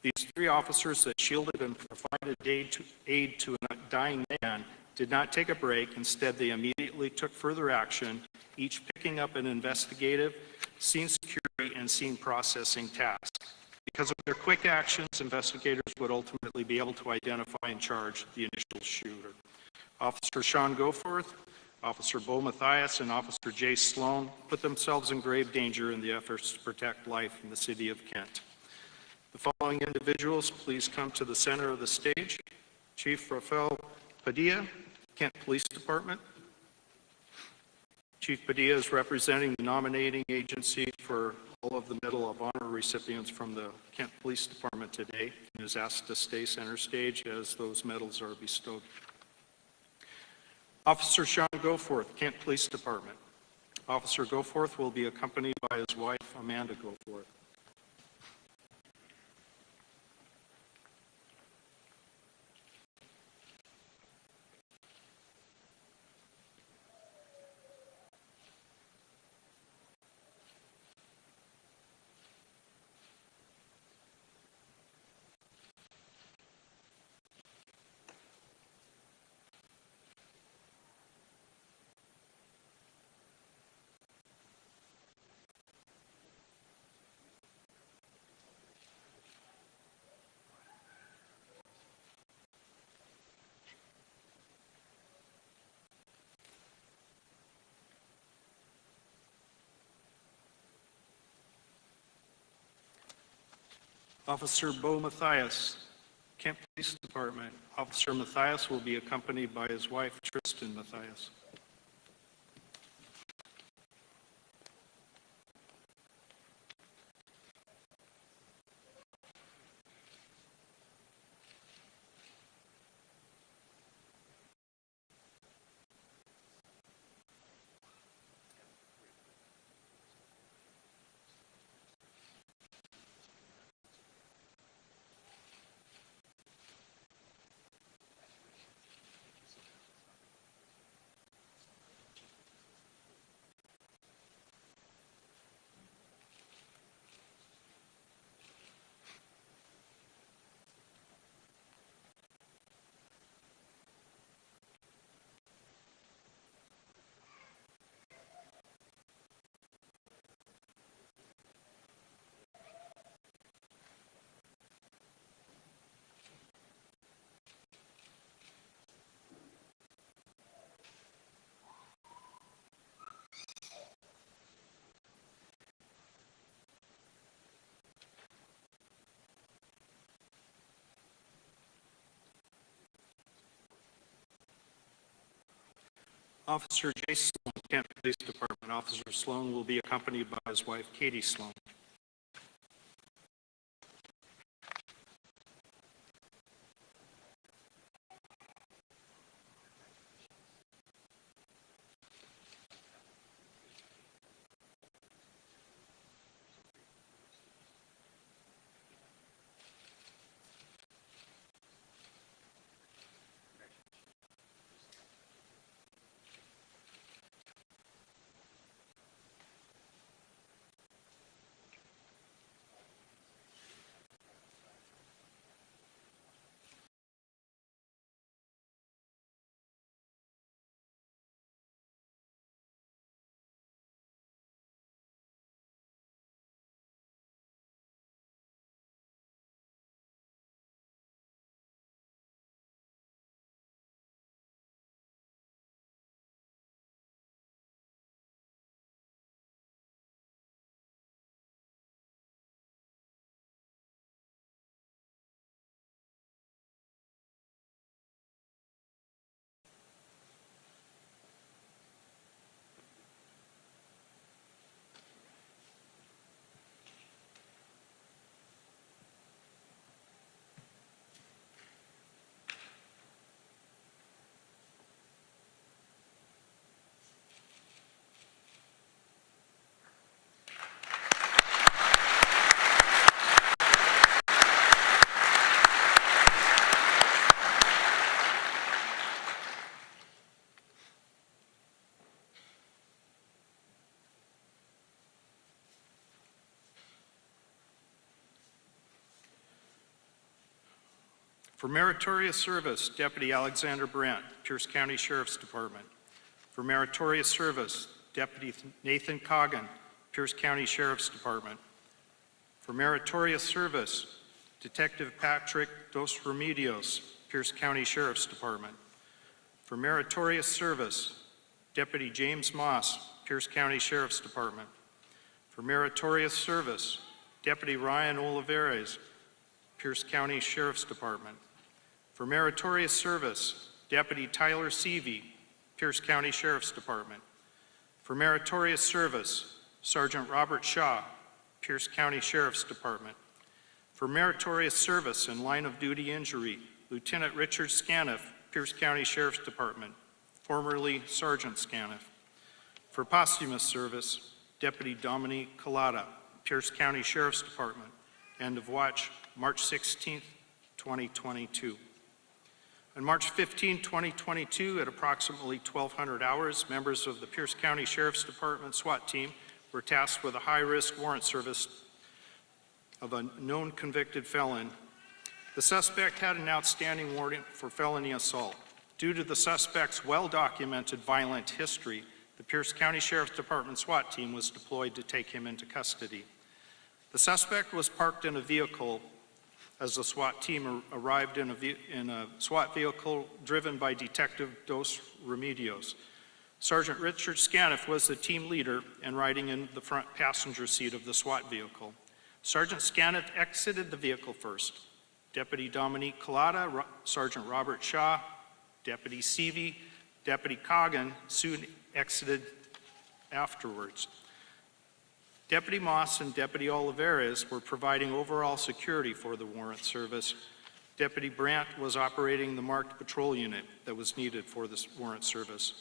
These three officers that shielded and provided aid to a dying man did not take a break. Instead, they immediately took further action, each picking up an investigative, scene security, and scene processing task. Because of their quick actions, investigators would ultimately be able to identify and charge the initial shooter. Officer Sean Goforth, Officer Bo Mathias, and Officer Jace Sloan put themselves in grave danger in the efforts to protect life in the city of Kent. The following individuals, please come to the center of the stage. Chief Rafael Padilla, Kent Police Department. Chief Padilla is representing the nominating agency for all of the Medal of Honor recipients from the Kent Police Department today, and is asked to stay center stage as those medals are bestowed. Officer Sean Goforth, Kent Police Department. Officer Goforth will be accompanied by his wife, Amanda Goforth. Officer Bo Mathias, Kent Police Department. Officer Mathias will be accompanied by his wife, Tristan Mathias. Officer Jay Sloan, Kent Police Department. Officer Sloan will be accompanied by his wife, Katie Sloan. For meritorious service, Deputy Alexander Brandt, Pierce County Sheriff's Department. For meritorious service, Deputy Nathan Coggan, Pierce County Sheriff's Department. For meritorious service, Detective Patrick Dos Remedios, Pierce County Sheriff's Department. For meritorious service, Deputy James Moss, Pierce County Sheriff's Department. For meritorious service, Deputy Ryan Olivares, Pierce County Sheriff's Department. For meritorious service, Deputy Tyler Seavey, Pierce County Sheriff's Department. For meritorious service, Sergeant Robert Shaw, Pierce County Sheriff's Department. For meritorious service in line of duty injury, Lieutenant Richard Scaniff, Pierce County Sheriff's Department, formerly Sergeant Scaniff. For posthumous service, Deputy Dominique Collada, Pierce County Sheriff's Department. End of watch, March 16, 2022. On March 15, 2022, at approximately 1200 hours, members of the Pierce County Sheriff's Department SWAT team were tasked with a high-risk warrant service of a known convicted felon. The suspect had an outstanding warrant for felony assault. Due to the suspect's well-documented violent history, the Pierce County Sheriff's Department SWAT team was deployed to take him into custody. The suspect was parked in a vehicle as the SWAT team arrived in a SWAT vehicle driven by Detective Dos Remedios. Sergeant Richard Scaniff was the team leader and riding in the front passenger seat of the SWAT vehicle. Sergeant Scaniff exited the vehicle first. Deputy Dominique Collada, Sergeant Robert Shaw, Deputy Seavey, Deputy Coggan soon exited afterwards. Deputy Moss and Deputy Olivares were providing overall security for the warrant service. Deputy Brandt was operating the marked patrol unit that was needed for this warrant service.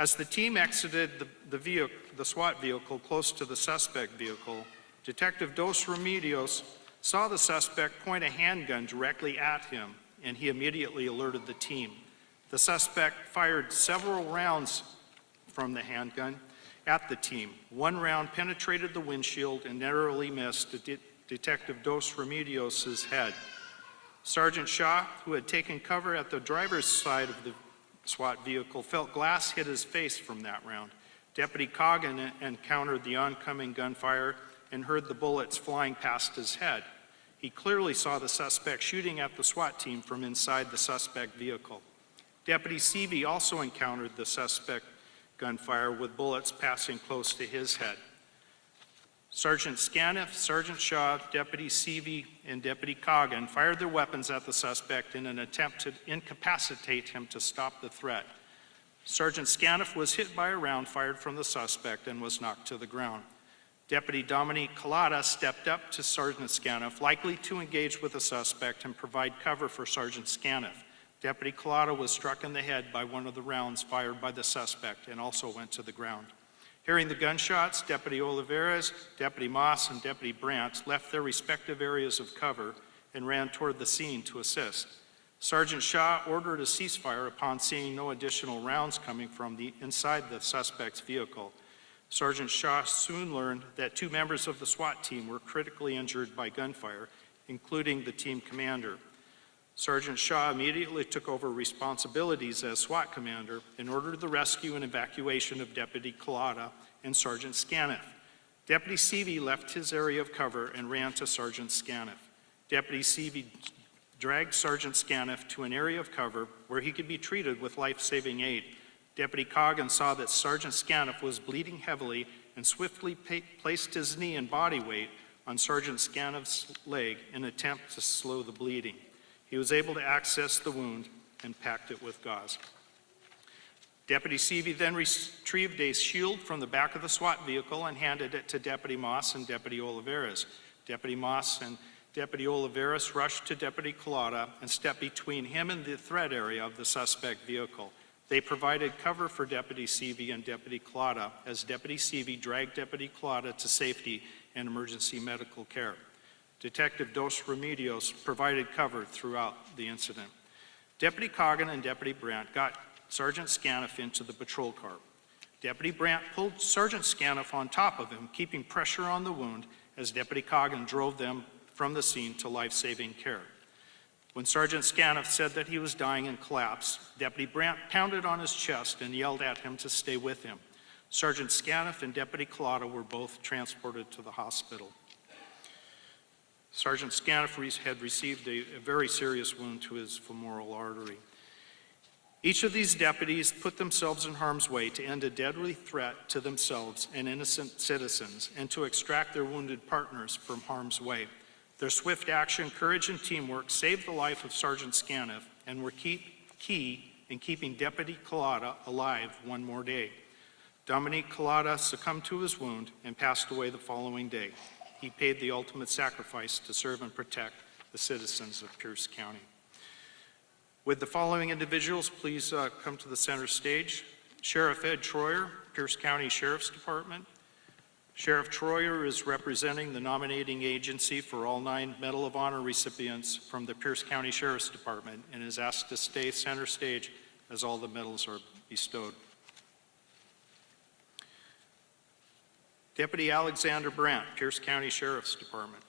As the team exited the SWAT vehicle close to the suspect vehicle, Detective Dos Remedios saw the suspect point a handgun directly at him, and he immediately alerted the team. The suspect fired several rounds from the handgun at the team. One round penetrated the windshield and narrowly missed Detective Dos Remedios' head. Sergeant Shaw, who had taken cover at the driver's side of the SWAT vehicle, felt glass hit his face from that round. Deputy Coggan encountered the oncoming gunfire and heard the bullets flying past his head. He clearly saw the suspect shooting at the SWAT team from inside the suspect vehicle. Deputy Seavey also encountered the suspect gunfire with bullets passing close to his head. Sergeant Scaniff, Sergeant Shaw, Deputy Seavey, and Deputy Coggan fired their weapons at the suspect in an attempt to incapacitate him to stop the threat. Sergeant Scaniff was hit by a round fired from the suspect and was knocked to the ground. Deputy Dominique Collada stepped up to Sergeant Scaniff, likely to engage with the suspect and provide cover for Sergeant Scaniff. Deputy Collada was struck in the head by one of the rounds fired by the suspect and also went to the ground. Hearing the gunshots, Deputy Olivares, Deputy Moss, and Deputy Brandt left their respective areas of cover and ran toward the scene to assist. Sergeant Shaw ordered a ceasefire upon seeing no additional rounds coming from inside the suspect's vehicle. Sergeant Shaw soon learned that 2 members of the SWAT team were critically injured by gunfire, including the team commander. Sergeant Shaw immediately took over responsibilities as SWAT commander and ordered the rescue and evacuation of Deputy Collada and Sergeant Scaniff. Deputy Seavey left his area of cover and ran to Sergeant Scaniff. Deputy Seavey dragged Sergeant Scaniff to an area of cover where he could be treated with life-saving aid. Deputy Coggin saw that Sergeant Scaniff was bleeding heavily and swiftly placed his knee and body weight on Sergeant Scaniff's leg in an attempt to slow the bleeding. He was able to access the wound and packed it with gauze. Deputy Seavey then retrieved a shield from the back of the SWAT vehicle and handed it to Deputy Moss and Deputy Olivares. Deputy Moss and Deputy Olivares rushed to Deputy Collada and stepped between him and the threat area of the suspect vehicle. They provided cover for Deputy Seavey and Deputy Collada as Deputy Seavey dragged Deputy Collada to safety and emergency medical care. Detective Dos Remedios provided cover throughout the incident. Deputy Coggin and Deputy Brandt got Sergeant Scaniff into the patrol car. Deputy Brandt pulled Sergeant Scaniff on top of him, keeping pressure on the wound as Deputy Coggin drove them from the scene to life-saving care. When Sergeant Scaniff said that he was dying and collapsed, Deputy Brandt pounded on his chest and yelled at him to stay with him. Sergeant Scaniff and Deputy Collada were both transported to the hospital. Sergeant Scaniff had received a very serious wound to his femoral artery. Each of these deputies put themselves in harm's way to end a deadly threat to themselves and innocent citizens and to extract their wounded partners from harm's way. Their swift action, courage, and teamwork saved the life of Sergeant Scaniff and were key in keeping Deputy Collada alive one more day. Dominique Collada succumbed to his wound and passed away the following day. He paid the ultimate sacrifice to serve and protect the citizens of Pierce County. Would the following individuals please come to the center stage? Sheriff Ed Troyer, Pierce County Sheriff's Department. Sheriff Troyer is representing the nominating agency for all 9 Medal of Honor recipients from the Pierce County Sheriff's Department and is asked to stay center stage as all the medals are bestowed. Deputy Alexander Brandt, Pierce County Sheriff's Department.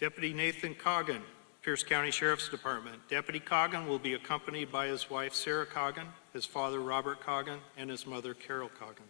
Deputy Nathan Coggin, Pierce County Sheriff's Department. Deputy Coggin will be accompanied by his wife, Sarah Coggin, his father, Robert Coggin, and his mother, Carol Coggin.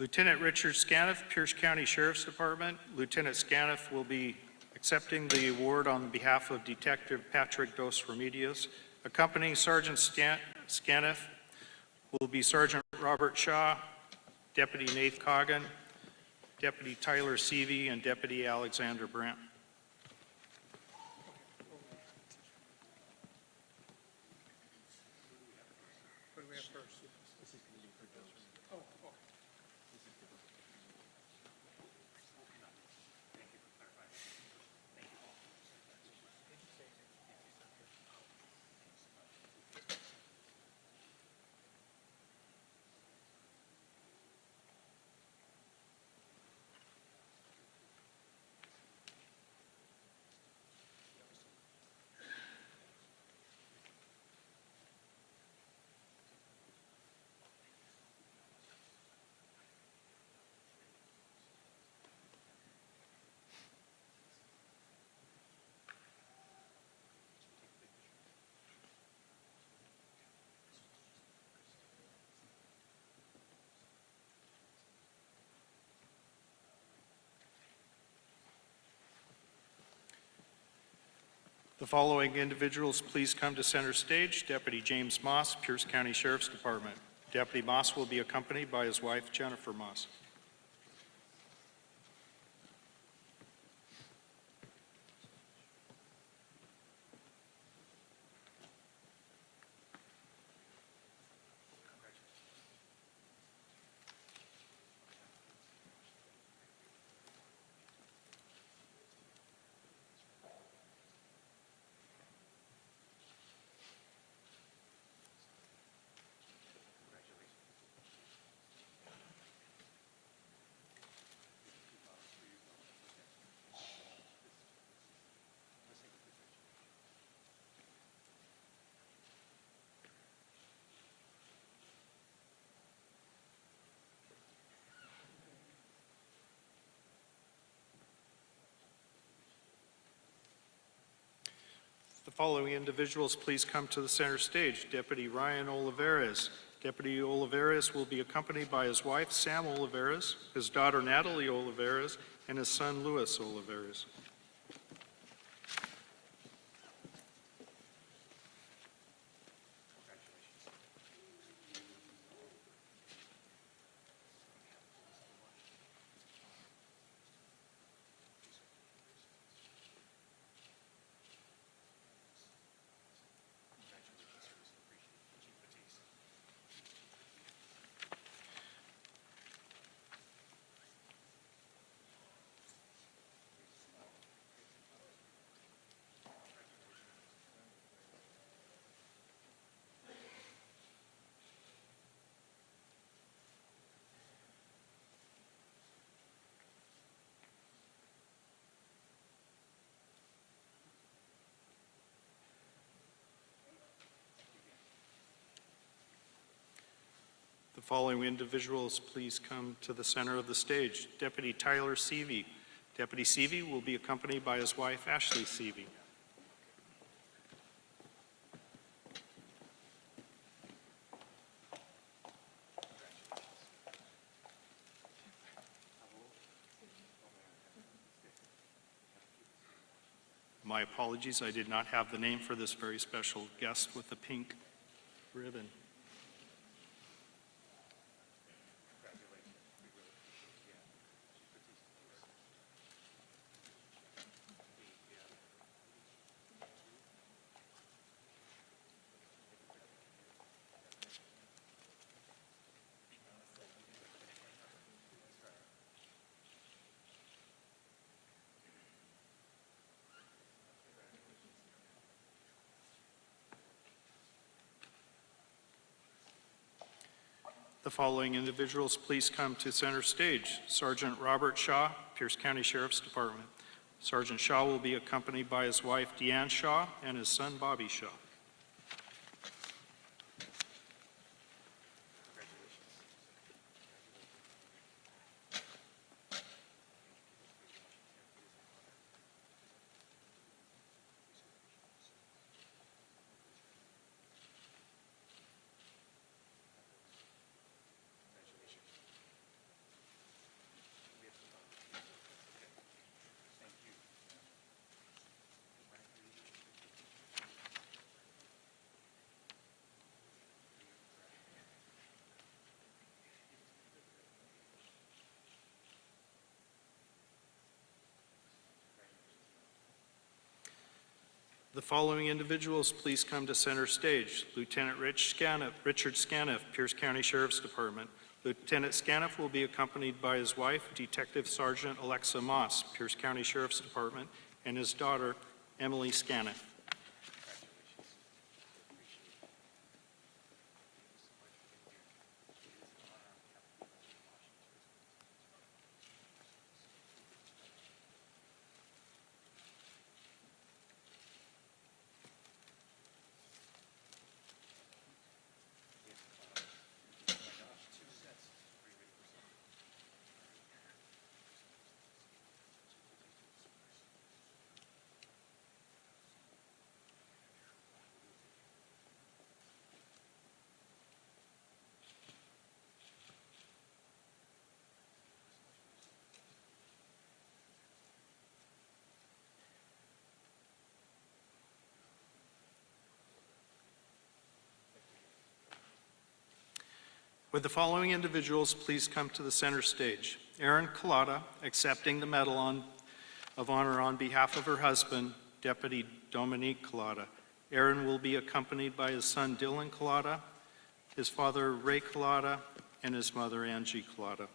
Lieutenant Richard Scaniff, Pierce County Sheriff's Department. Lieutenant Scaniff will be accepting the award on behalf of Detective Patrick Dos Remedios. Accompanying Sergeant Scaniff will be Sergeant Robert Shaw, Deputy Nath Coggan, Deputy Tyler Seavey, and Deputy Alexander Brandt. The following individuals please come to center stage. Deputy James Moss, Pierce County Sheriff's Department. Deputy Moss will be accompanied by his wife, Jennifer Moss. The following individuals please come to the center stage. Deputy Ryan Olivares. Deputy Olivares will be accompanied by his wife, Sam Olivares, his daughter, Natalie Olivares, and his son, Louis Olivares. The following individuals please come to the center of the stage. Deputy Tyler Seavey. Deputy Seavey will be accompanied by his wife, Ashley Seavey. My apologies, I did not have the name for this very special guest with the pink ribbon. The following individuals please come to center stage. Sergeant Robert Shaw, Pierce County Sheriff's Department. Sergeant Shaw will be accompanied by his wife, Deanne Shaw, and his son, Bobby Shaw. following individuals please come to center stage? Lieutenant Richard Scaniff, Pierce County Sheriff's Department. Lieutenant Scaniff will be accompanied by his wife, Detective Sergeant Alexa Moss, Pierce County Sheriff's Department, and his daughter, Emily Scaniff. Would the following individuals please come to the center stage? Erin Collada, accepting the Medal of Honor on behalf of her husband, Deputy Dominique Collada. Erin will be accompanied by his son Dylan Collada, his father Ray Collada, and his mother Angie Collada.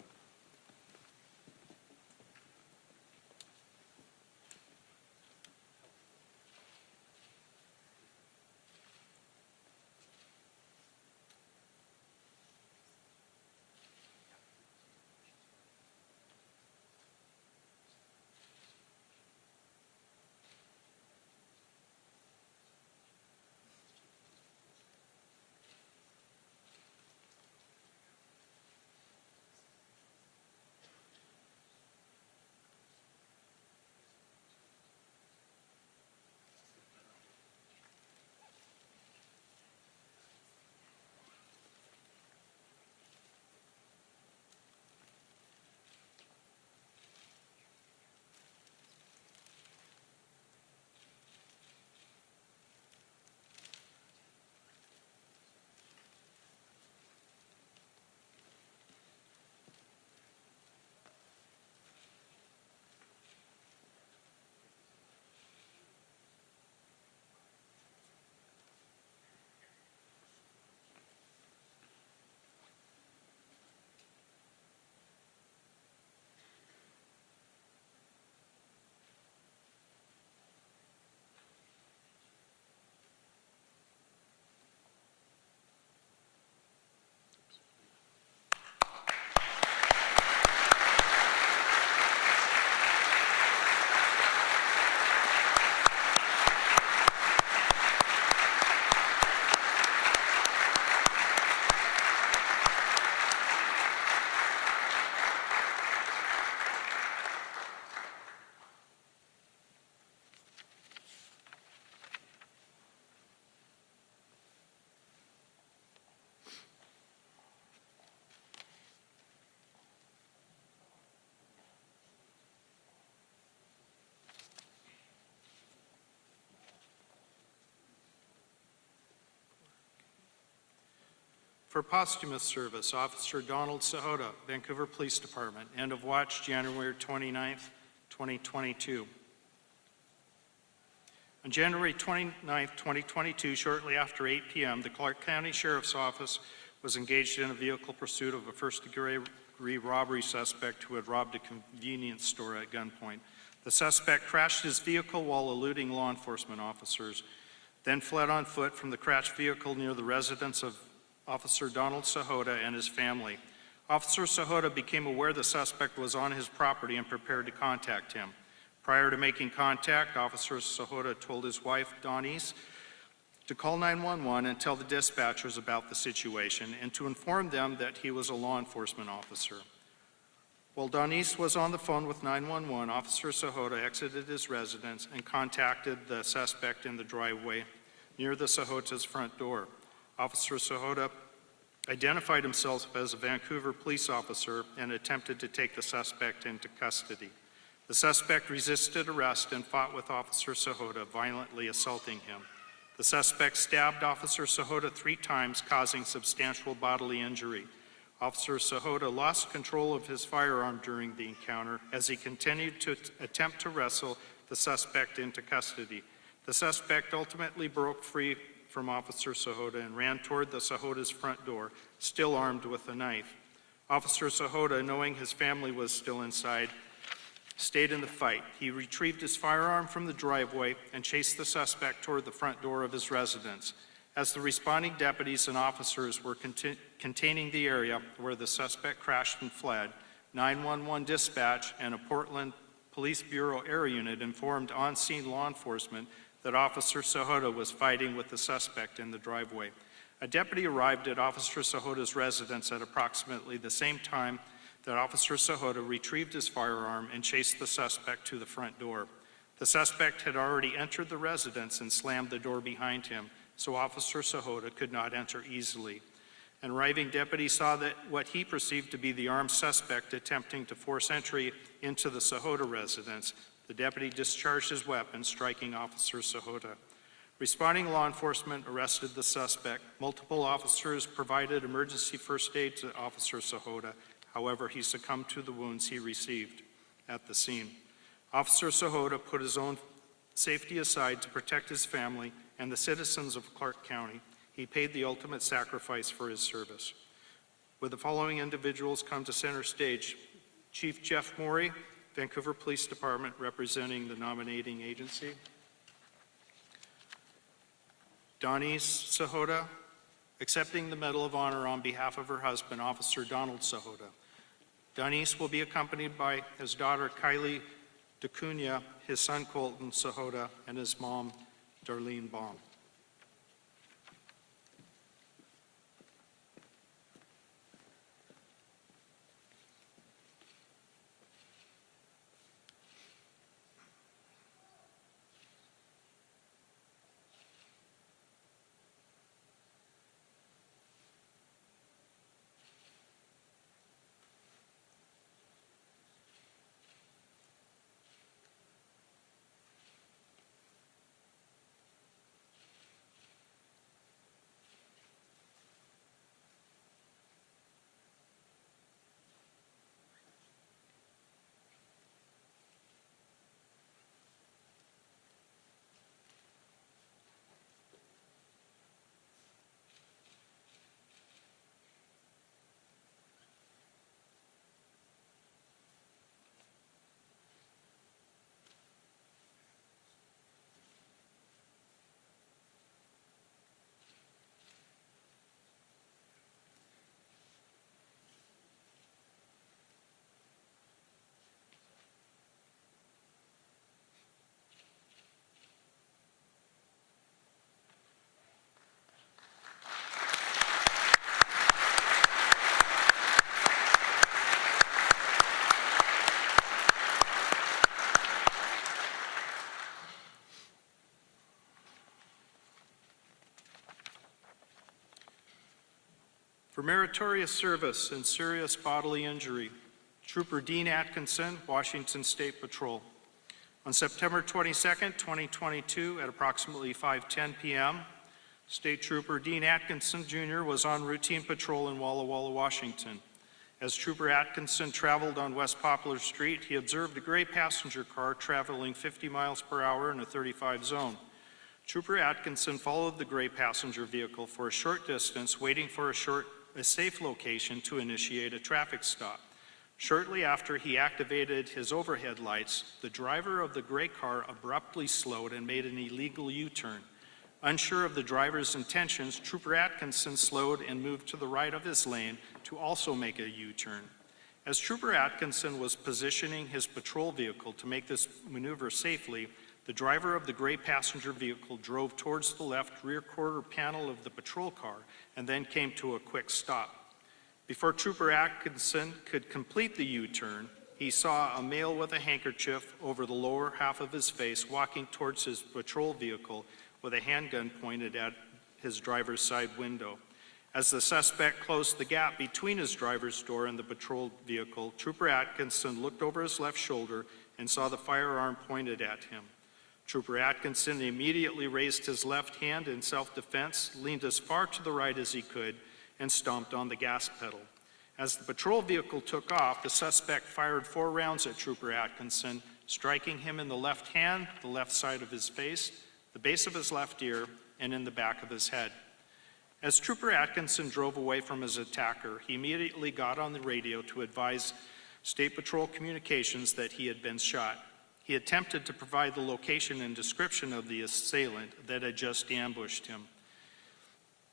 For posthumous service, Officer Donald Sahota, Vancouver Police Department, end of watch January 29th, 2022. On January 29th, 2022, shortly after 8 p.m., the Clark County Sheriff's Office was engaged in a vehicle pursuit of a first-degree robbery suspect who had robbed a convenience store at gunpoint. The suspect crashed his vehicle while eluding law enforcement officers, then fled on foot from the crashed vehicle near the residence of Officer Donald Sahota and his family. Officer Sahota became aware the suspect was on his property and prepared to contact him. Prior to making contact, Officer Sahota told his wife, Donise, to call 911 and tell the dispatchers about the situation and to inform them that he was a law enforcement officer. While Donise was on the phone with 911, Officer Sahota exited his residence and contacted the suspect in the driveway near the Sahota's front door. Officer Sahota identified himself as a Vancouver police officer and attempted to take the suspect into custody. The suspect resisted arrest and fought with Officer Sahota, violently assaulting him. The suspect stabbed Officer Sahota 3 times, causing substantial bodily injury. Officer Sahota lost control of his firearm during the encounter as he continued to attempt to wrestle the suspect into custody. The suspect ultimately broke free from Officer Sahota and ran toward the Sahota's front door, still armed with a knife. Officer Sahota, knowing his family was still inside, stayed in the fight. He retrieved his firearm from the driveway and chased the suspect toward the front door of his residence. As the responding deputies and officers were containing the area where the suspect crashed and fled, 911 dispatch and a Portland Police Bureau air unit informed on-scene law enforcement that Officer Sahota was fighting with the suspect in the driveway. A deputy arrived at Officer Sahota's residence at approximately the same time that Officer Sahota retrieved his firearm and chased the suspect to the front door. The suspect had already entered the residence and slammed the door behind him, so Officer Sahota could not enter easily. An arriving deputy saw that what he perceived to be the armed suspect attempting to force entry into the Sahota residence. The deputy discharged his weapon, striking Officer Sahota. Responding law enforcement arrested the suspect. Multiple officers provided emergency first aid to Officer Sahota. However, he succumbed to the wounds he received at the scene. Officer Sahota put his own safety aside to protect his family and the citizens of Clark County. He paid the ultimate sacrifice for his service. Would the following individuals come to center stage? Chief Jeff Morey, Vancouver Police Department, representing the nominating agency. Donise Sahota, accepting the Medal of Honor on behalf of her husband, Officer Donald Sahota. Donise will be accompanied by his daughter, Kylie DeCunha, his son, Colton Sahota, and his mom, Darlene Baum. For meritorious service and serious bodily injury, Trooper Dean Atkinson, Washington State Patrol. On September 22nd, 2022, at approximately 5:10 p.m., State Trooper Dean Atkinson Jr. was on routine patrol in Walla Walla, Washington. As Trooper Atkinson traveled on West Poplar Street, he observed a gray passenger car traveling 50 miles per hour in a 35 zone. Trooper Atkinson followed the gray passenger vehicle for a short distance, waiting for a safe location to initiate a traffic stop. Shortly after he activated his overhead lights, the driver of the gray car abruptly slowed and made an illegal U-turn. Unsure of the driver's intentions, Trooper Atkinson slowed and moved to the right of his lane to also make a U-turn. As Trooper Atkinson was positioning his patrol vehicle to make this maneuver safely, the driver of the gray passenger vehicle drove towards the left rear quarter panel of the patrol car and then came to a quick stop. Before Trooper Atkinson could complete the U-turn, he saw a male with a handkerchief over the lower half of his face walking towards his patrol vehicle with a handgun pointed at his driver's side window. As the suspect closed the gap between his driver's door and the patrol vehicle, Trooper Atkinson looked over his left shoulder and saw the firearm pointed at him. Trooper Atkinson immediately raised his left hand in self-defense, leaned as far to the right as he could, and stomped on the gas pedal. As the patrol vehicle took off, the suspect fired 4 rounds at Trooper Atkinson, striking him in the left hand, the left side of his face, the the base of his left ear, and in the back of his head. As Trooper Atkinson drove away from his attacker, he immediately got on the radio to advise State Patrol Communications that he had been shot. He attempted to provide the location and description of the assailant that had just ambushed him.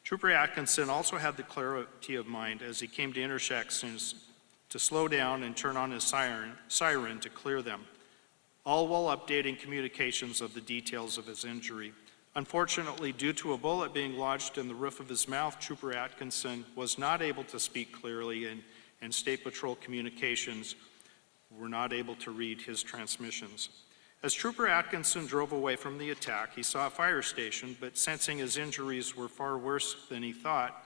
Trooper Atkinson also had the clarity of mind as he came to intersections to slow down and turn on his siren to clear them, all while updating communications of the details of his injury. Unfortunately, due to a bullet being lodged in the roof of his mouth, Trooper Atkinson was not able to speak clearly, and State Patrol Communications were not able to read his transmissions. As Trooper Atkinson drove away from the attack, he saw a fire station, but sensing his injuries were far worse than he thought,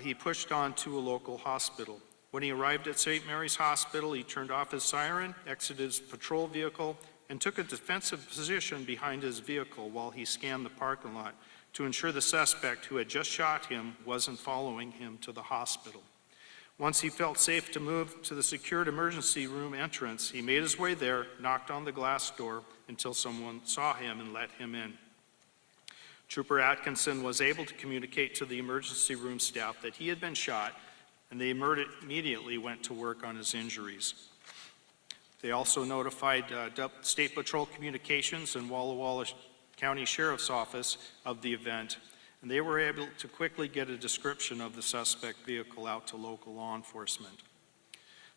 he pushed on to a local hospital. When he arrived at St. Mary's Hospital, he turned off his siren, exited his patrol vehicle, and took a defensive position behind his vehicle while he scanned the parking lot to ensure the suspect who had just shot him wasn't following him to the hospital. Once he felt safe to move to the secured emergency room entrance, he made his way there, knocked on the glass door until someone saw him and let him in. Trooper Atkinson was able to communicate to the emergency room staff that he had been shot, and they immediately went to work on his injuries. They also notified State Patrol Communications and Walla Walla County Sheriff's Office of the event, and they were able to quickly get a description of the suspect vehicle out to local law enforcement.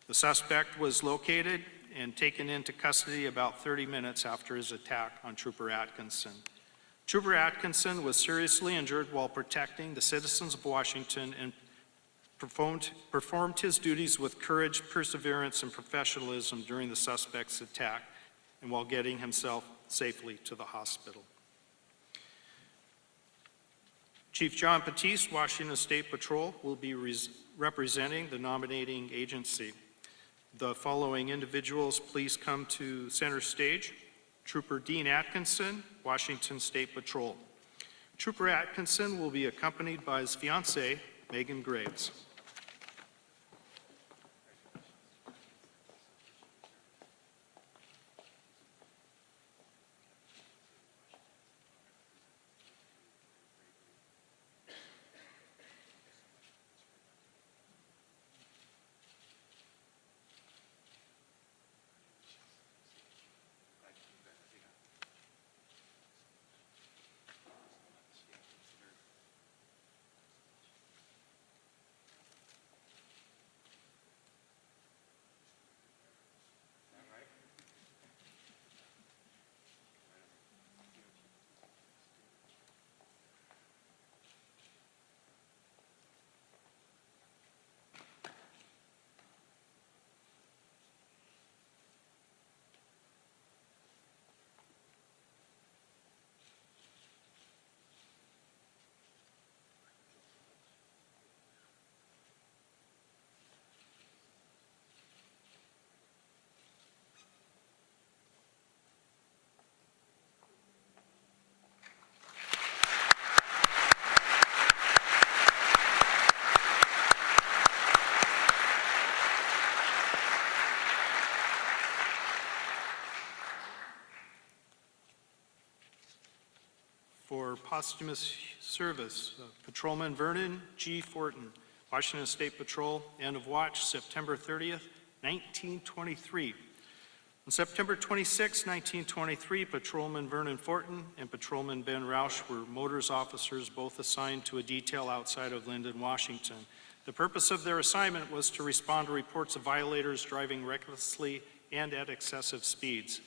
The suspect was located and taken into custody about 30 minutes after his attack on Trooper Atkinson. Trooper Atkinson was seriously injured while protecting the citizens of Washington and performed his duties with courage, perseverance, and professionalism during the suspect's attack and while getting himself safely to the hospital. Chief John Batiste, Washington State Patrol, will be representing the nominating agency. The following individuals please come to center stage. Trooper Dean Atkinson, Washington State Patrol. Trooper Atkinson will be accompanied by his fiancée, Megan Graves. For posthumous service, Patrolman Vernon G. Fortin, Washington State Patrol, end of watch, September 30th, 1923. On September 26, 1923, Patrolman Vernon Fortin and Patrolman Ben Rausch were motors officers, both assigned to a detail outside of Linden, Washington. The purpose of their assignment was to respond to reports of violators driving recklessly and at excessive speeds.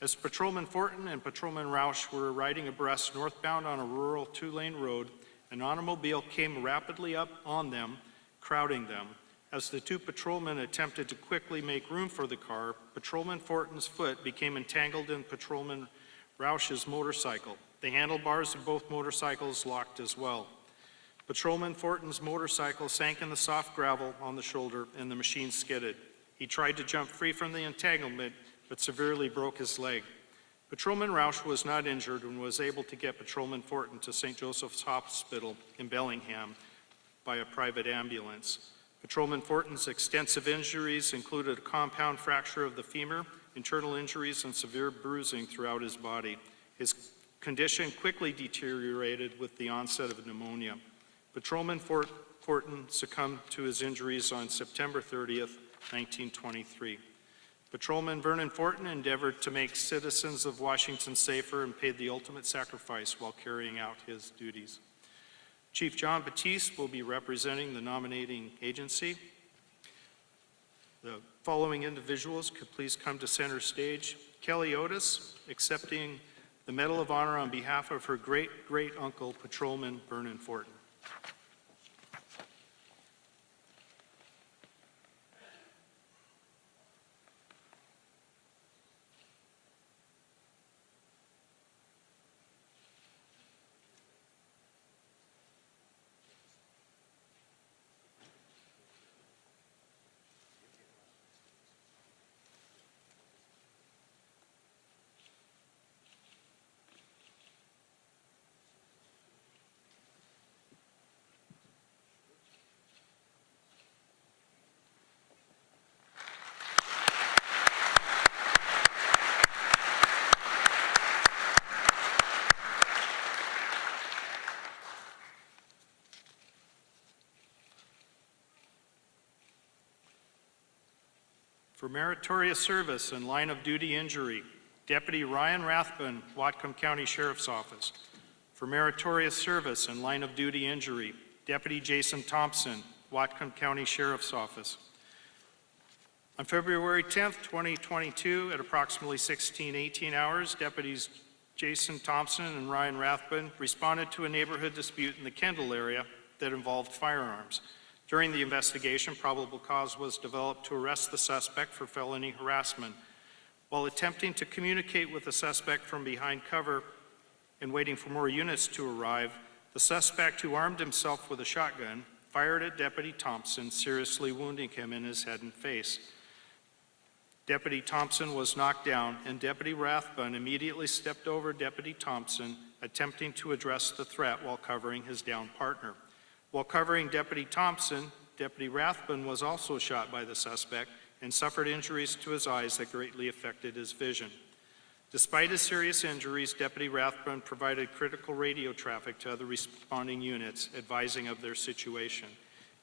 As Patrolman Fortin and Patrolman Rausch were riding abreast northbound on a rural two-lane road, an automobile came rapidly up on them, crowding them. As the two patrolmen attempted to quickly make room for the car, Patrolman Fortin's foot became entangled in Patrolman Rausch's motorcycle. The handlebars of both motorcycles locked as well. Patrolman Fortin's motorcycle sank in the soft gravel on the shoulder and the machine skidded. He tried to jump free from the entanglement, but severely broke his leg. Patrolman Rausch was not injured and was able to get Patrolman Fortin to St. Joseph's Hospital in Bellingham by a private ambulance. Patrolman Fortin's extensive injuries included a compound fracture of the femur, internal injuries, and severe bruising throughout his body. His condition quickly deteriorated with the onset of pneumonia. Patrolman Fortin succumbed to his injuries on September 30th, 1923. Patrolman Vernon Fortin endeavored to make citizens of Washington safer and paid the ultimate sacrifice while carrying out his duties. Chief John Batiste will be representing the nominating agency. The following individuals could please come to center stage. Kelly Otis, accepting the Medal of Honor on behalf of her great-great-uncle, Patrolman Vernon Fortin. For meritorious service and line of duty injury, Deputy Ryan Rathbun, Whatcom County Sheriff's Office. For meritorious service and line of duty injury, Deputy Jason Thompson, Whatcom County Sheriff's Office. On February 10th, 2022, at approximately 16:18 hours, Deputies Jason Thompson and Ryan Rathbun responded to a neighborhood dispute in the Kendall area that involved firearms. During the investigation, probable cause was developed to arrest the suspect for felony harassment. While attempting to communicate with the suspect from behind cover and waiting for more units to arrive, the suspect, who armed himself with a shotgun, fired at Deputy Thompson, seriously wounding him in his head and face. Deputy Thompson was knocked down, and Deputy Rathbun immediately stepped over Deputy Thompson, attempting to address the threat while covering his downed partner. While covering Deputy Thompson, Deputy Rathbun was also shot by the suspect and suffered injuries to his eyes that greatly affected his vision. Despite his serious injuries, Deputy Rathbun provided critical radio traffic to other responding units, advising of their situation.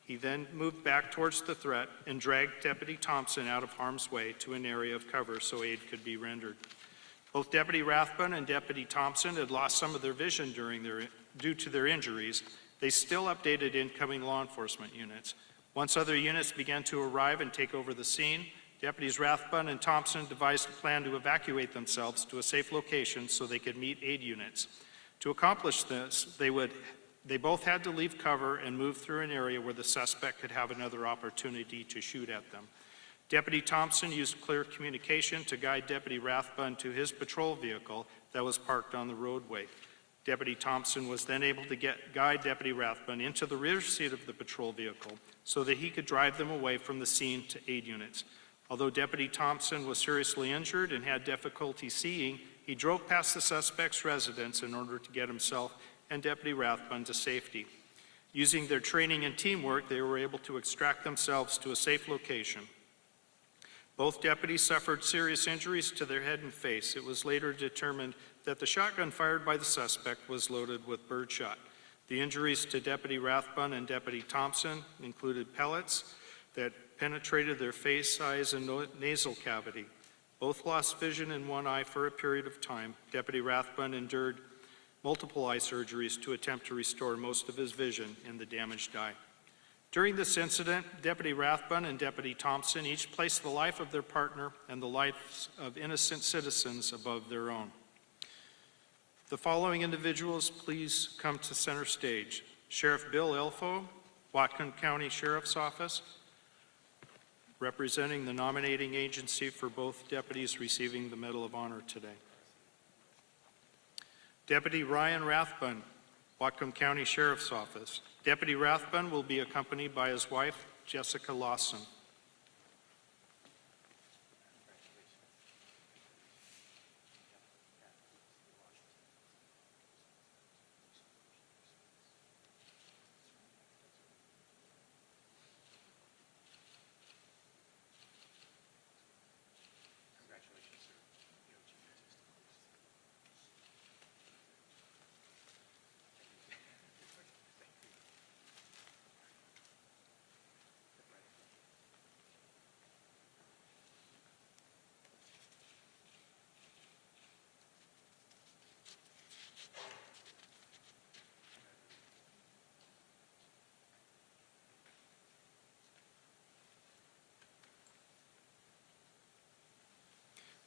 He then moved back towards the threat and dragged Deputy Thompson out of harm's way to an area of cover so aid could be rendered. Both Deputy Rathbun and Deputy Thompson had lost some of their vision due to their injuries. They still updated incoming law enforcement units. Once other units began to arrive and take over the scene, Deputies Rathbun and Thompson devised a plan to evacuate themselves to a safe location so they could meet aid units. To accomplish this, they both had to leave cover and move through an area where the suspect could have another opportunity to shoot at them. Deputy Thompson used clear communication to guide Deputy Rathbun to his patrol vehicle that was parked on the roadway. Deputy Thompson was then able to guide Deputy Rathbun into the rear seat of the patrol vehicle so that he could drive them away from the scene to aid units. Although Deputy Thompson was seriously injured and had difficulty seeing, he drove past the suspect's residence in order to get himself and Deputy Rathbun to safety. Using their training and teamwork, they were able to extract themselves to a safe location. Both deputies suffered serious injuries to their head and face. It was later determined that the shotgun fired by the suspect was loaded with birdshot. The injuries to Deputy Rathbun and Deputy Thompson included pellets that penetrated their face, eyes, and nasal cavity. Both lost vision in one eye for a period of time. Deputy Rathbun endured multiple eye surgeries to attempt to restore most of his vision in the damaged eye. During this incident, Deputy Rathbun and Deputy Thompson each placed the life of their partner and the lives of innocent citizens above their own. The following individuals please come to center stage. Sheriff Bill Elfo, Whatcom County Sheriff's Office, representing the nominating agency for both deputies receiving the Medal of Honor today. Deputy Ryan Rathbun, Whatcom County Sheriff's Office. Deputy Rathbun will be accompanied by his wife, Jessica Lawson.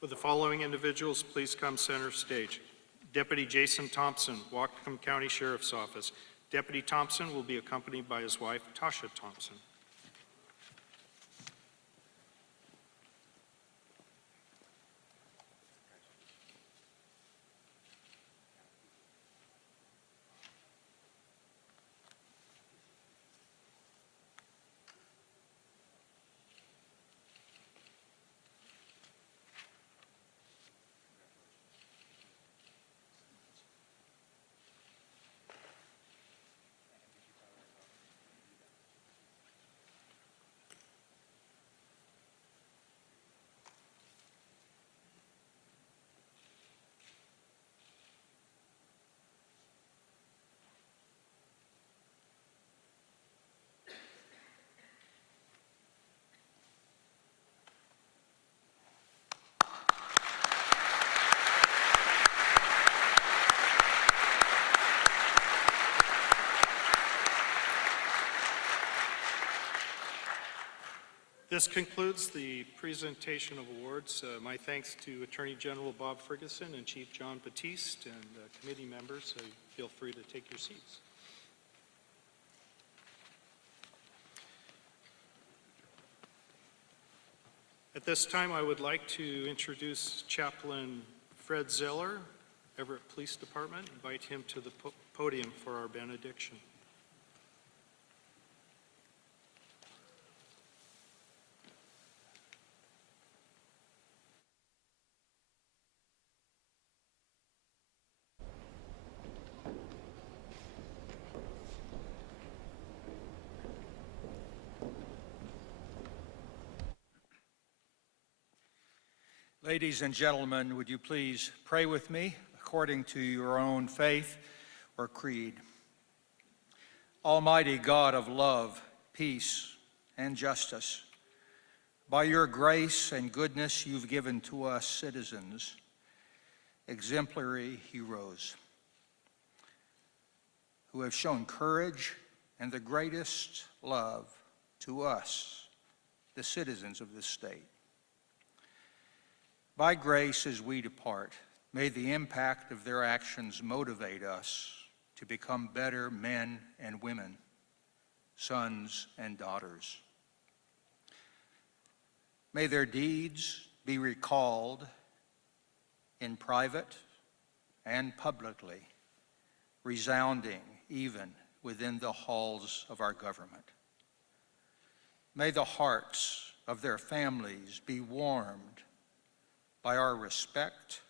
Would the following individuals please come center stage? Deputy Jason Thompson, Whatcom County Sheriff's Office. Deputy Thompson will be accompanied by his wife, Tasha Thompson. This concludes the presentation of awards. My thanks to Attorney General Bob Ferguson and Chief John Batiste and committee members. Feel free to take your seats. At this time, I would like to introduce Chaplain Fred Zeller, Everett Police Department. Invite him to the podium for our benediction. Ladies and gentlemen, would you please pray with me according to your own faith or creed? Almighty God of love, peace, and justice, by your grace and goodness you've given to us citizens, exemplary heroes who have shown courage and the greatest love to us, the citizens of this state. By grace, as we depart, may the impact of their actions motivate us to become better men and women, sons and daughters. May their deeds be recalled in private and publicly, resounding even within the halls of our government. May the hearts of their families be warmed by our respect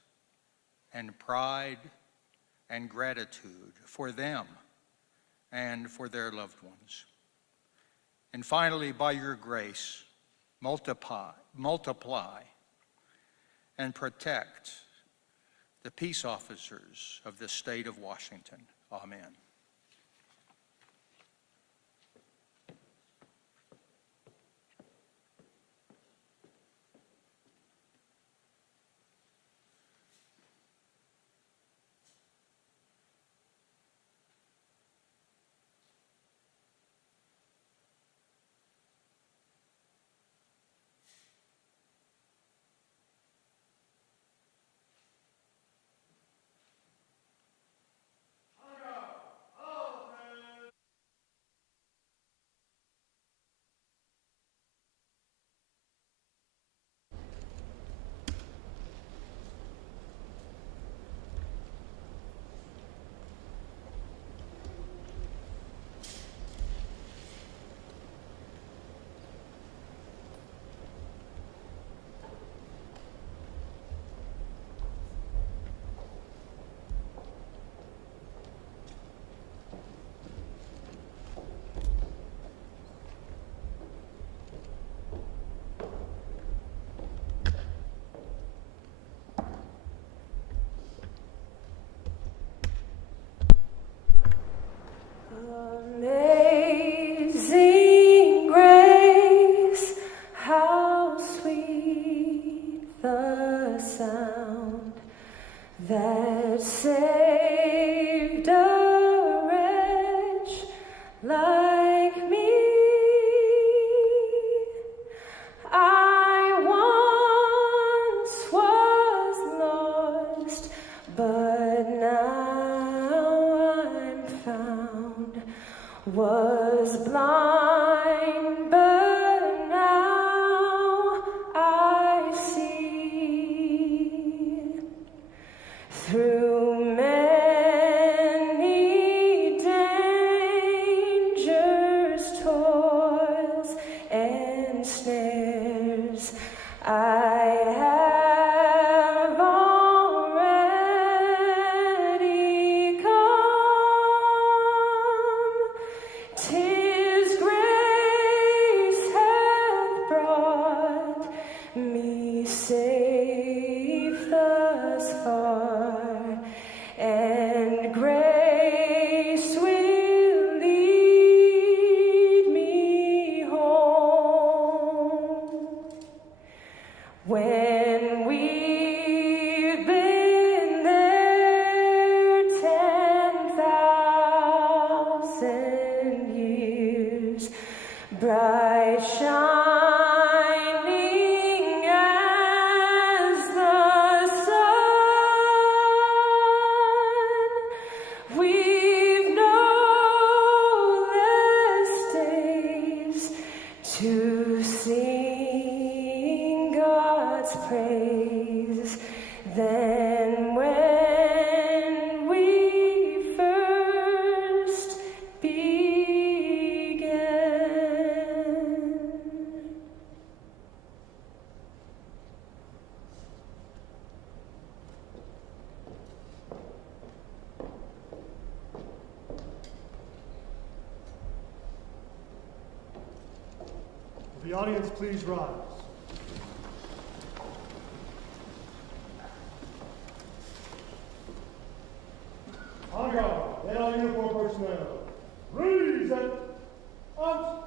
and pride and gratitude for them and for their loved ones. And finally, by your grace, multiply and protect the peace officers of the state of Washington. Amen. bright shining as the sun. We've no less days to sing God's praise than when we first began. Will the audience please rise? Honor guard, and all uniform personnel. Raise and arms.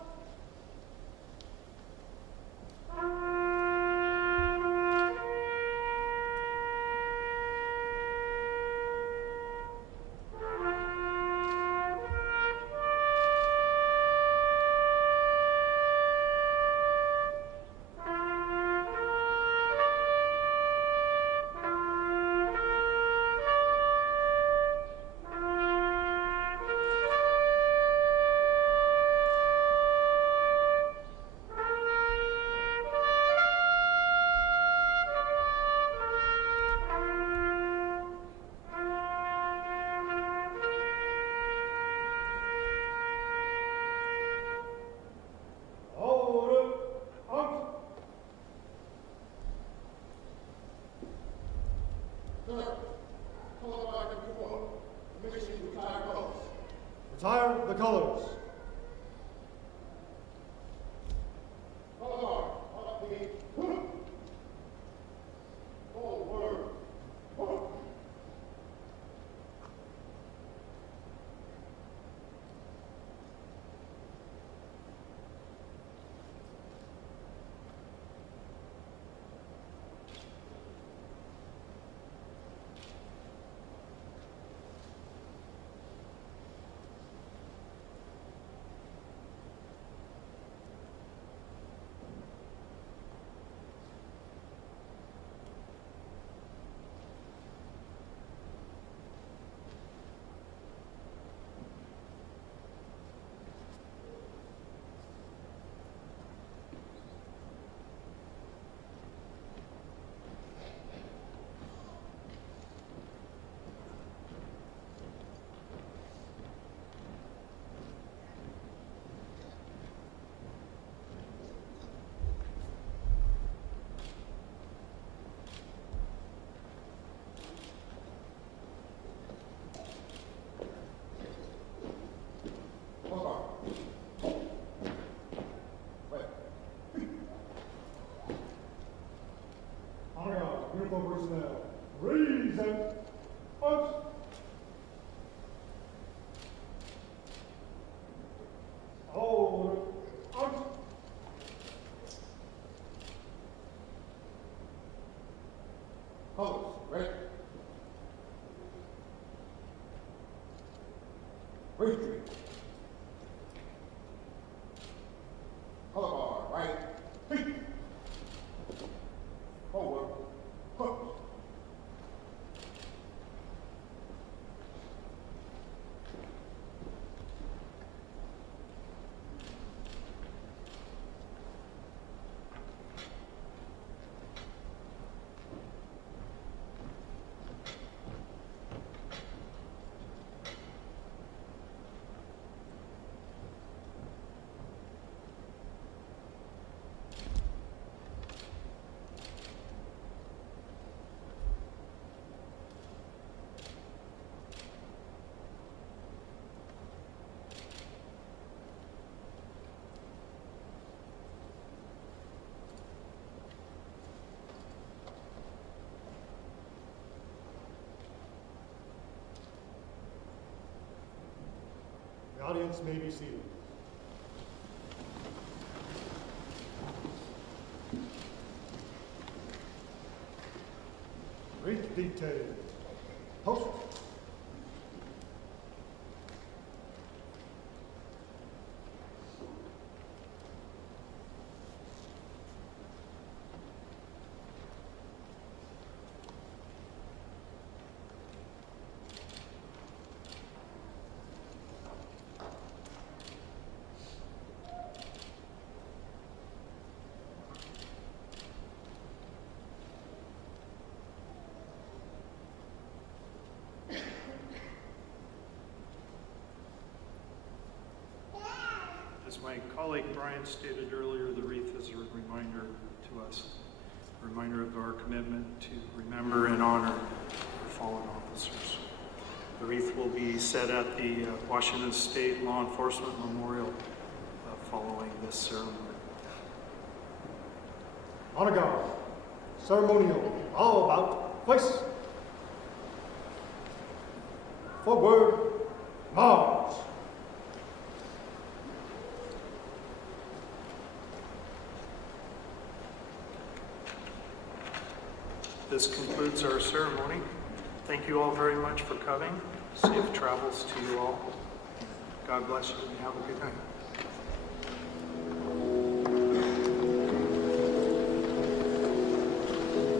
Retire the colors. Honor guard, uniform personnel. Raise and arms. Hold. Arms. Colors. Ready. Retreat. Color bar. Right. Feet. Forward. Hook. The audience may be seated. Great detail. Post. my colleague Brian stated earlier, the wreath is a reminder to us, a reminder of our commitment to remember and honor our fallen officers. The wreath will be set at the Washington State Law Enforcement Memorial following this ceremony. Honor guard. Ceremonial. All about place. Forward. March. This concludes our ceremony. Thank you all very much for coming. Safe travels to you all. God bless you and have a good night.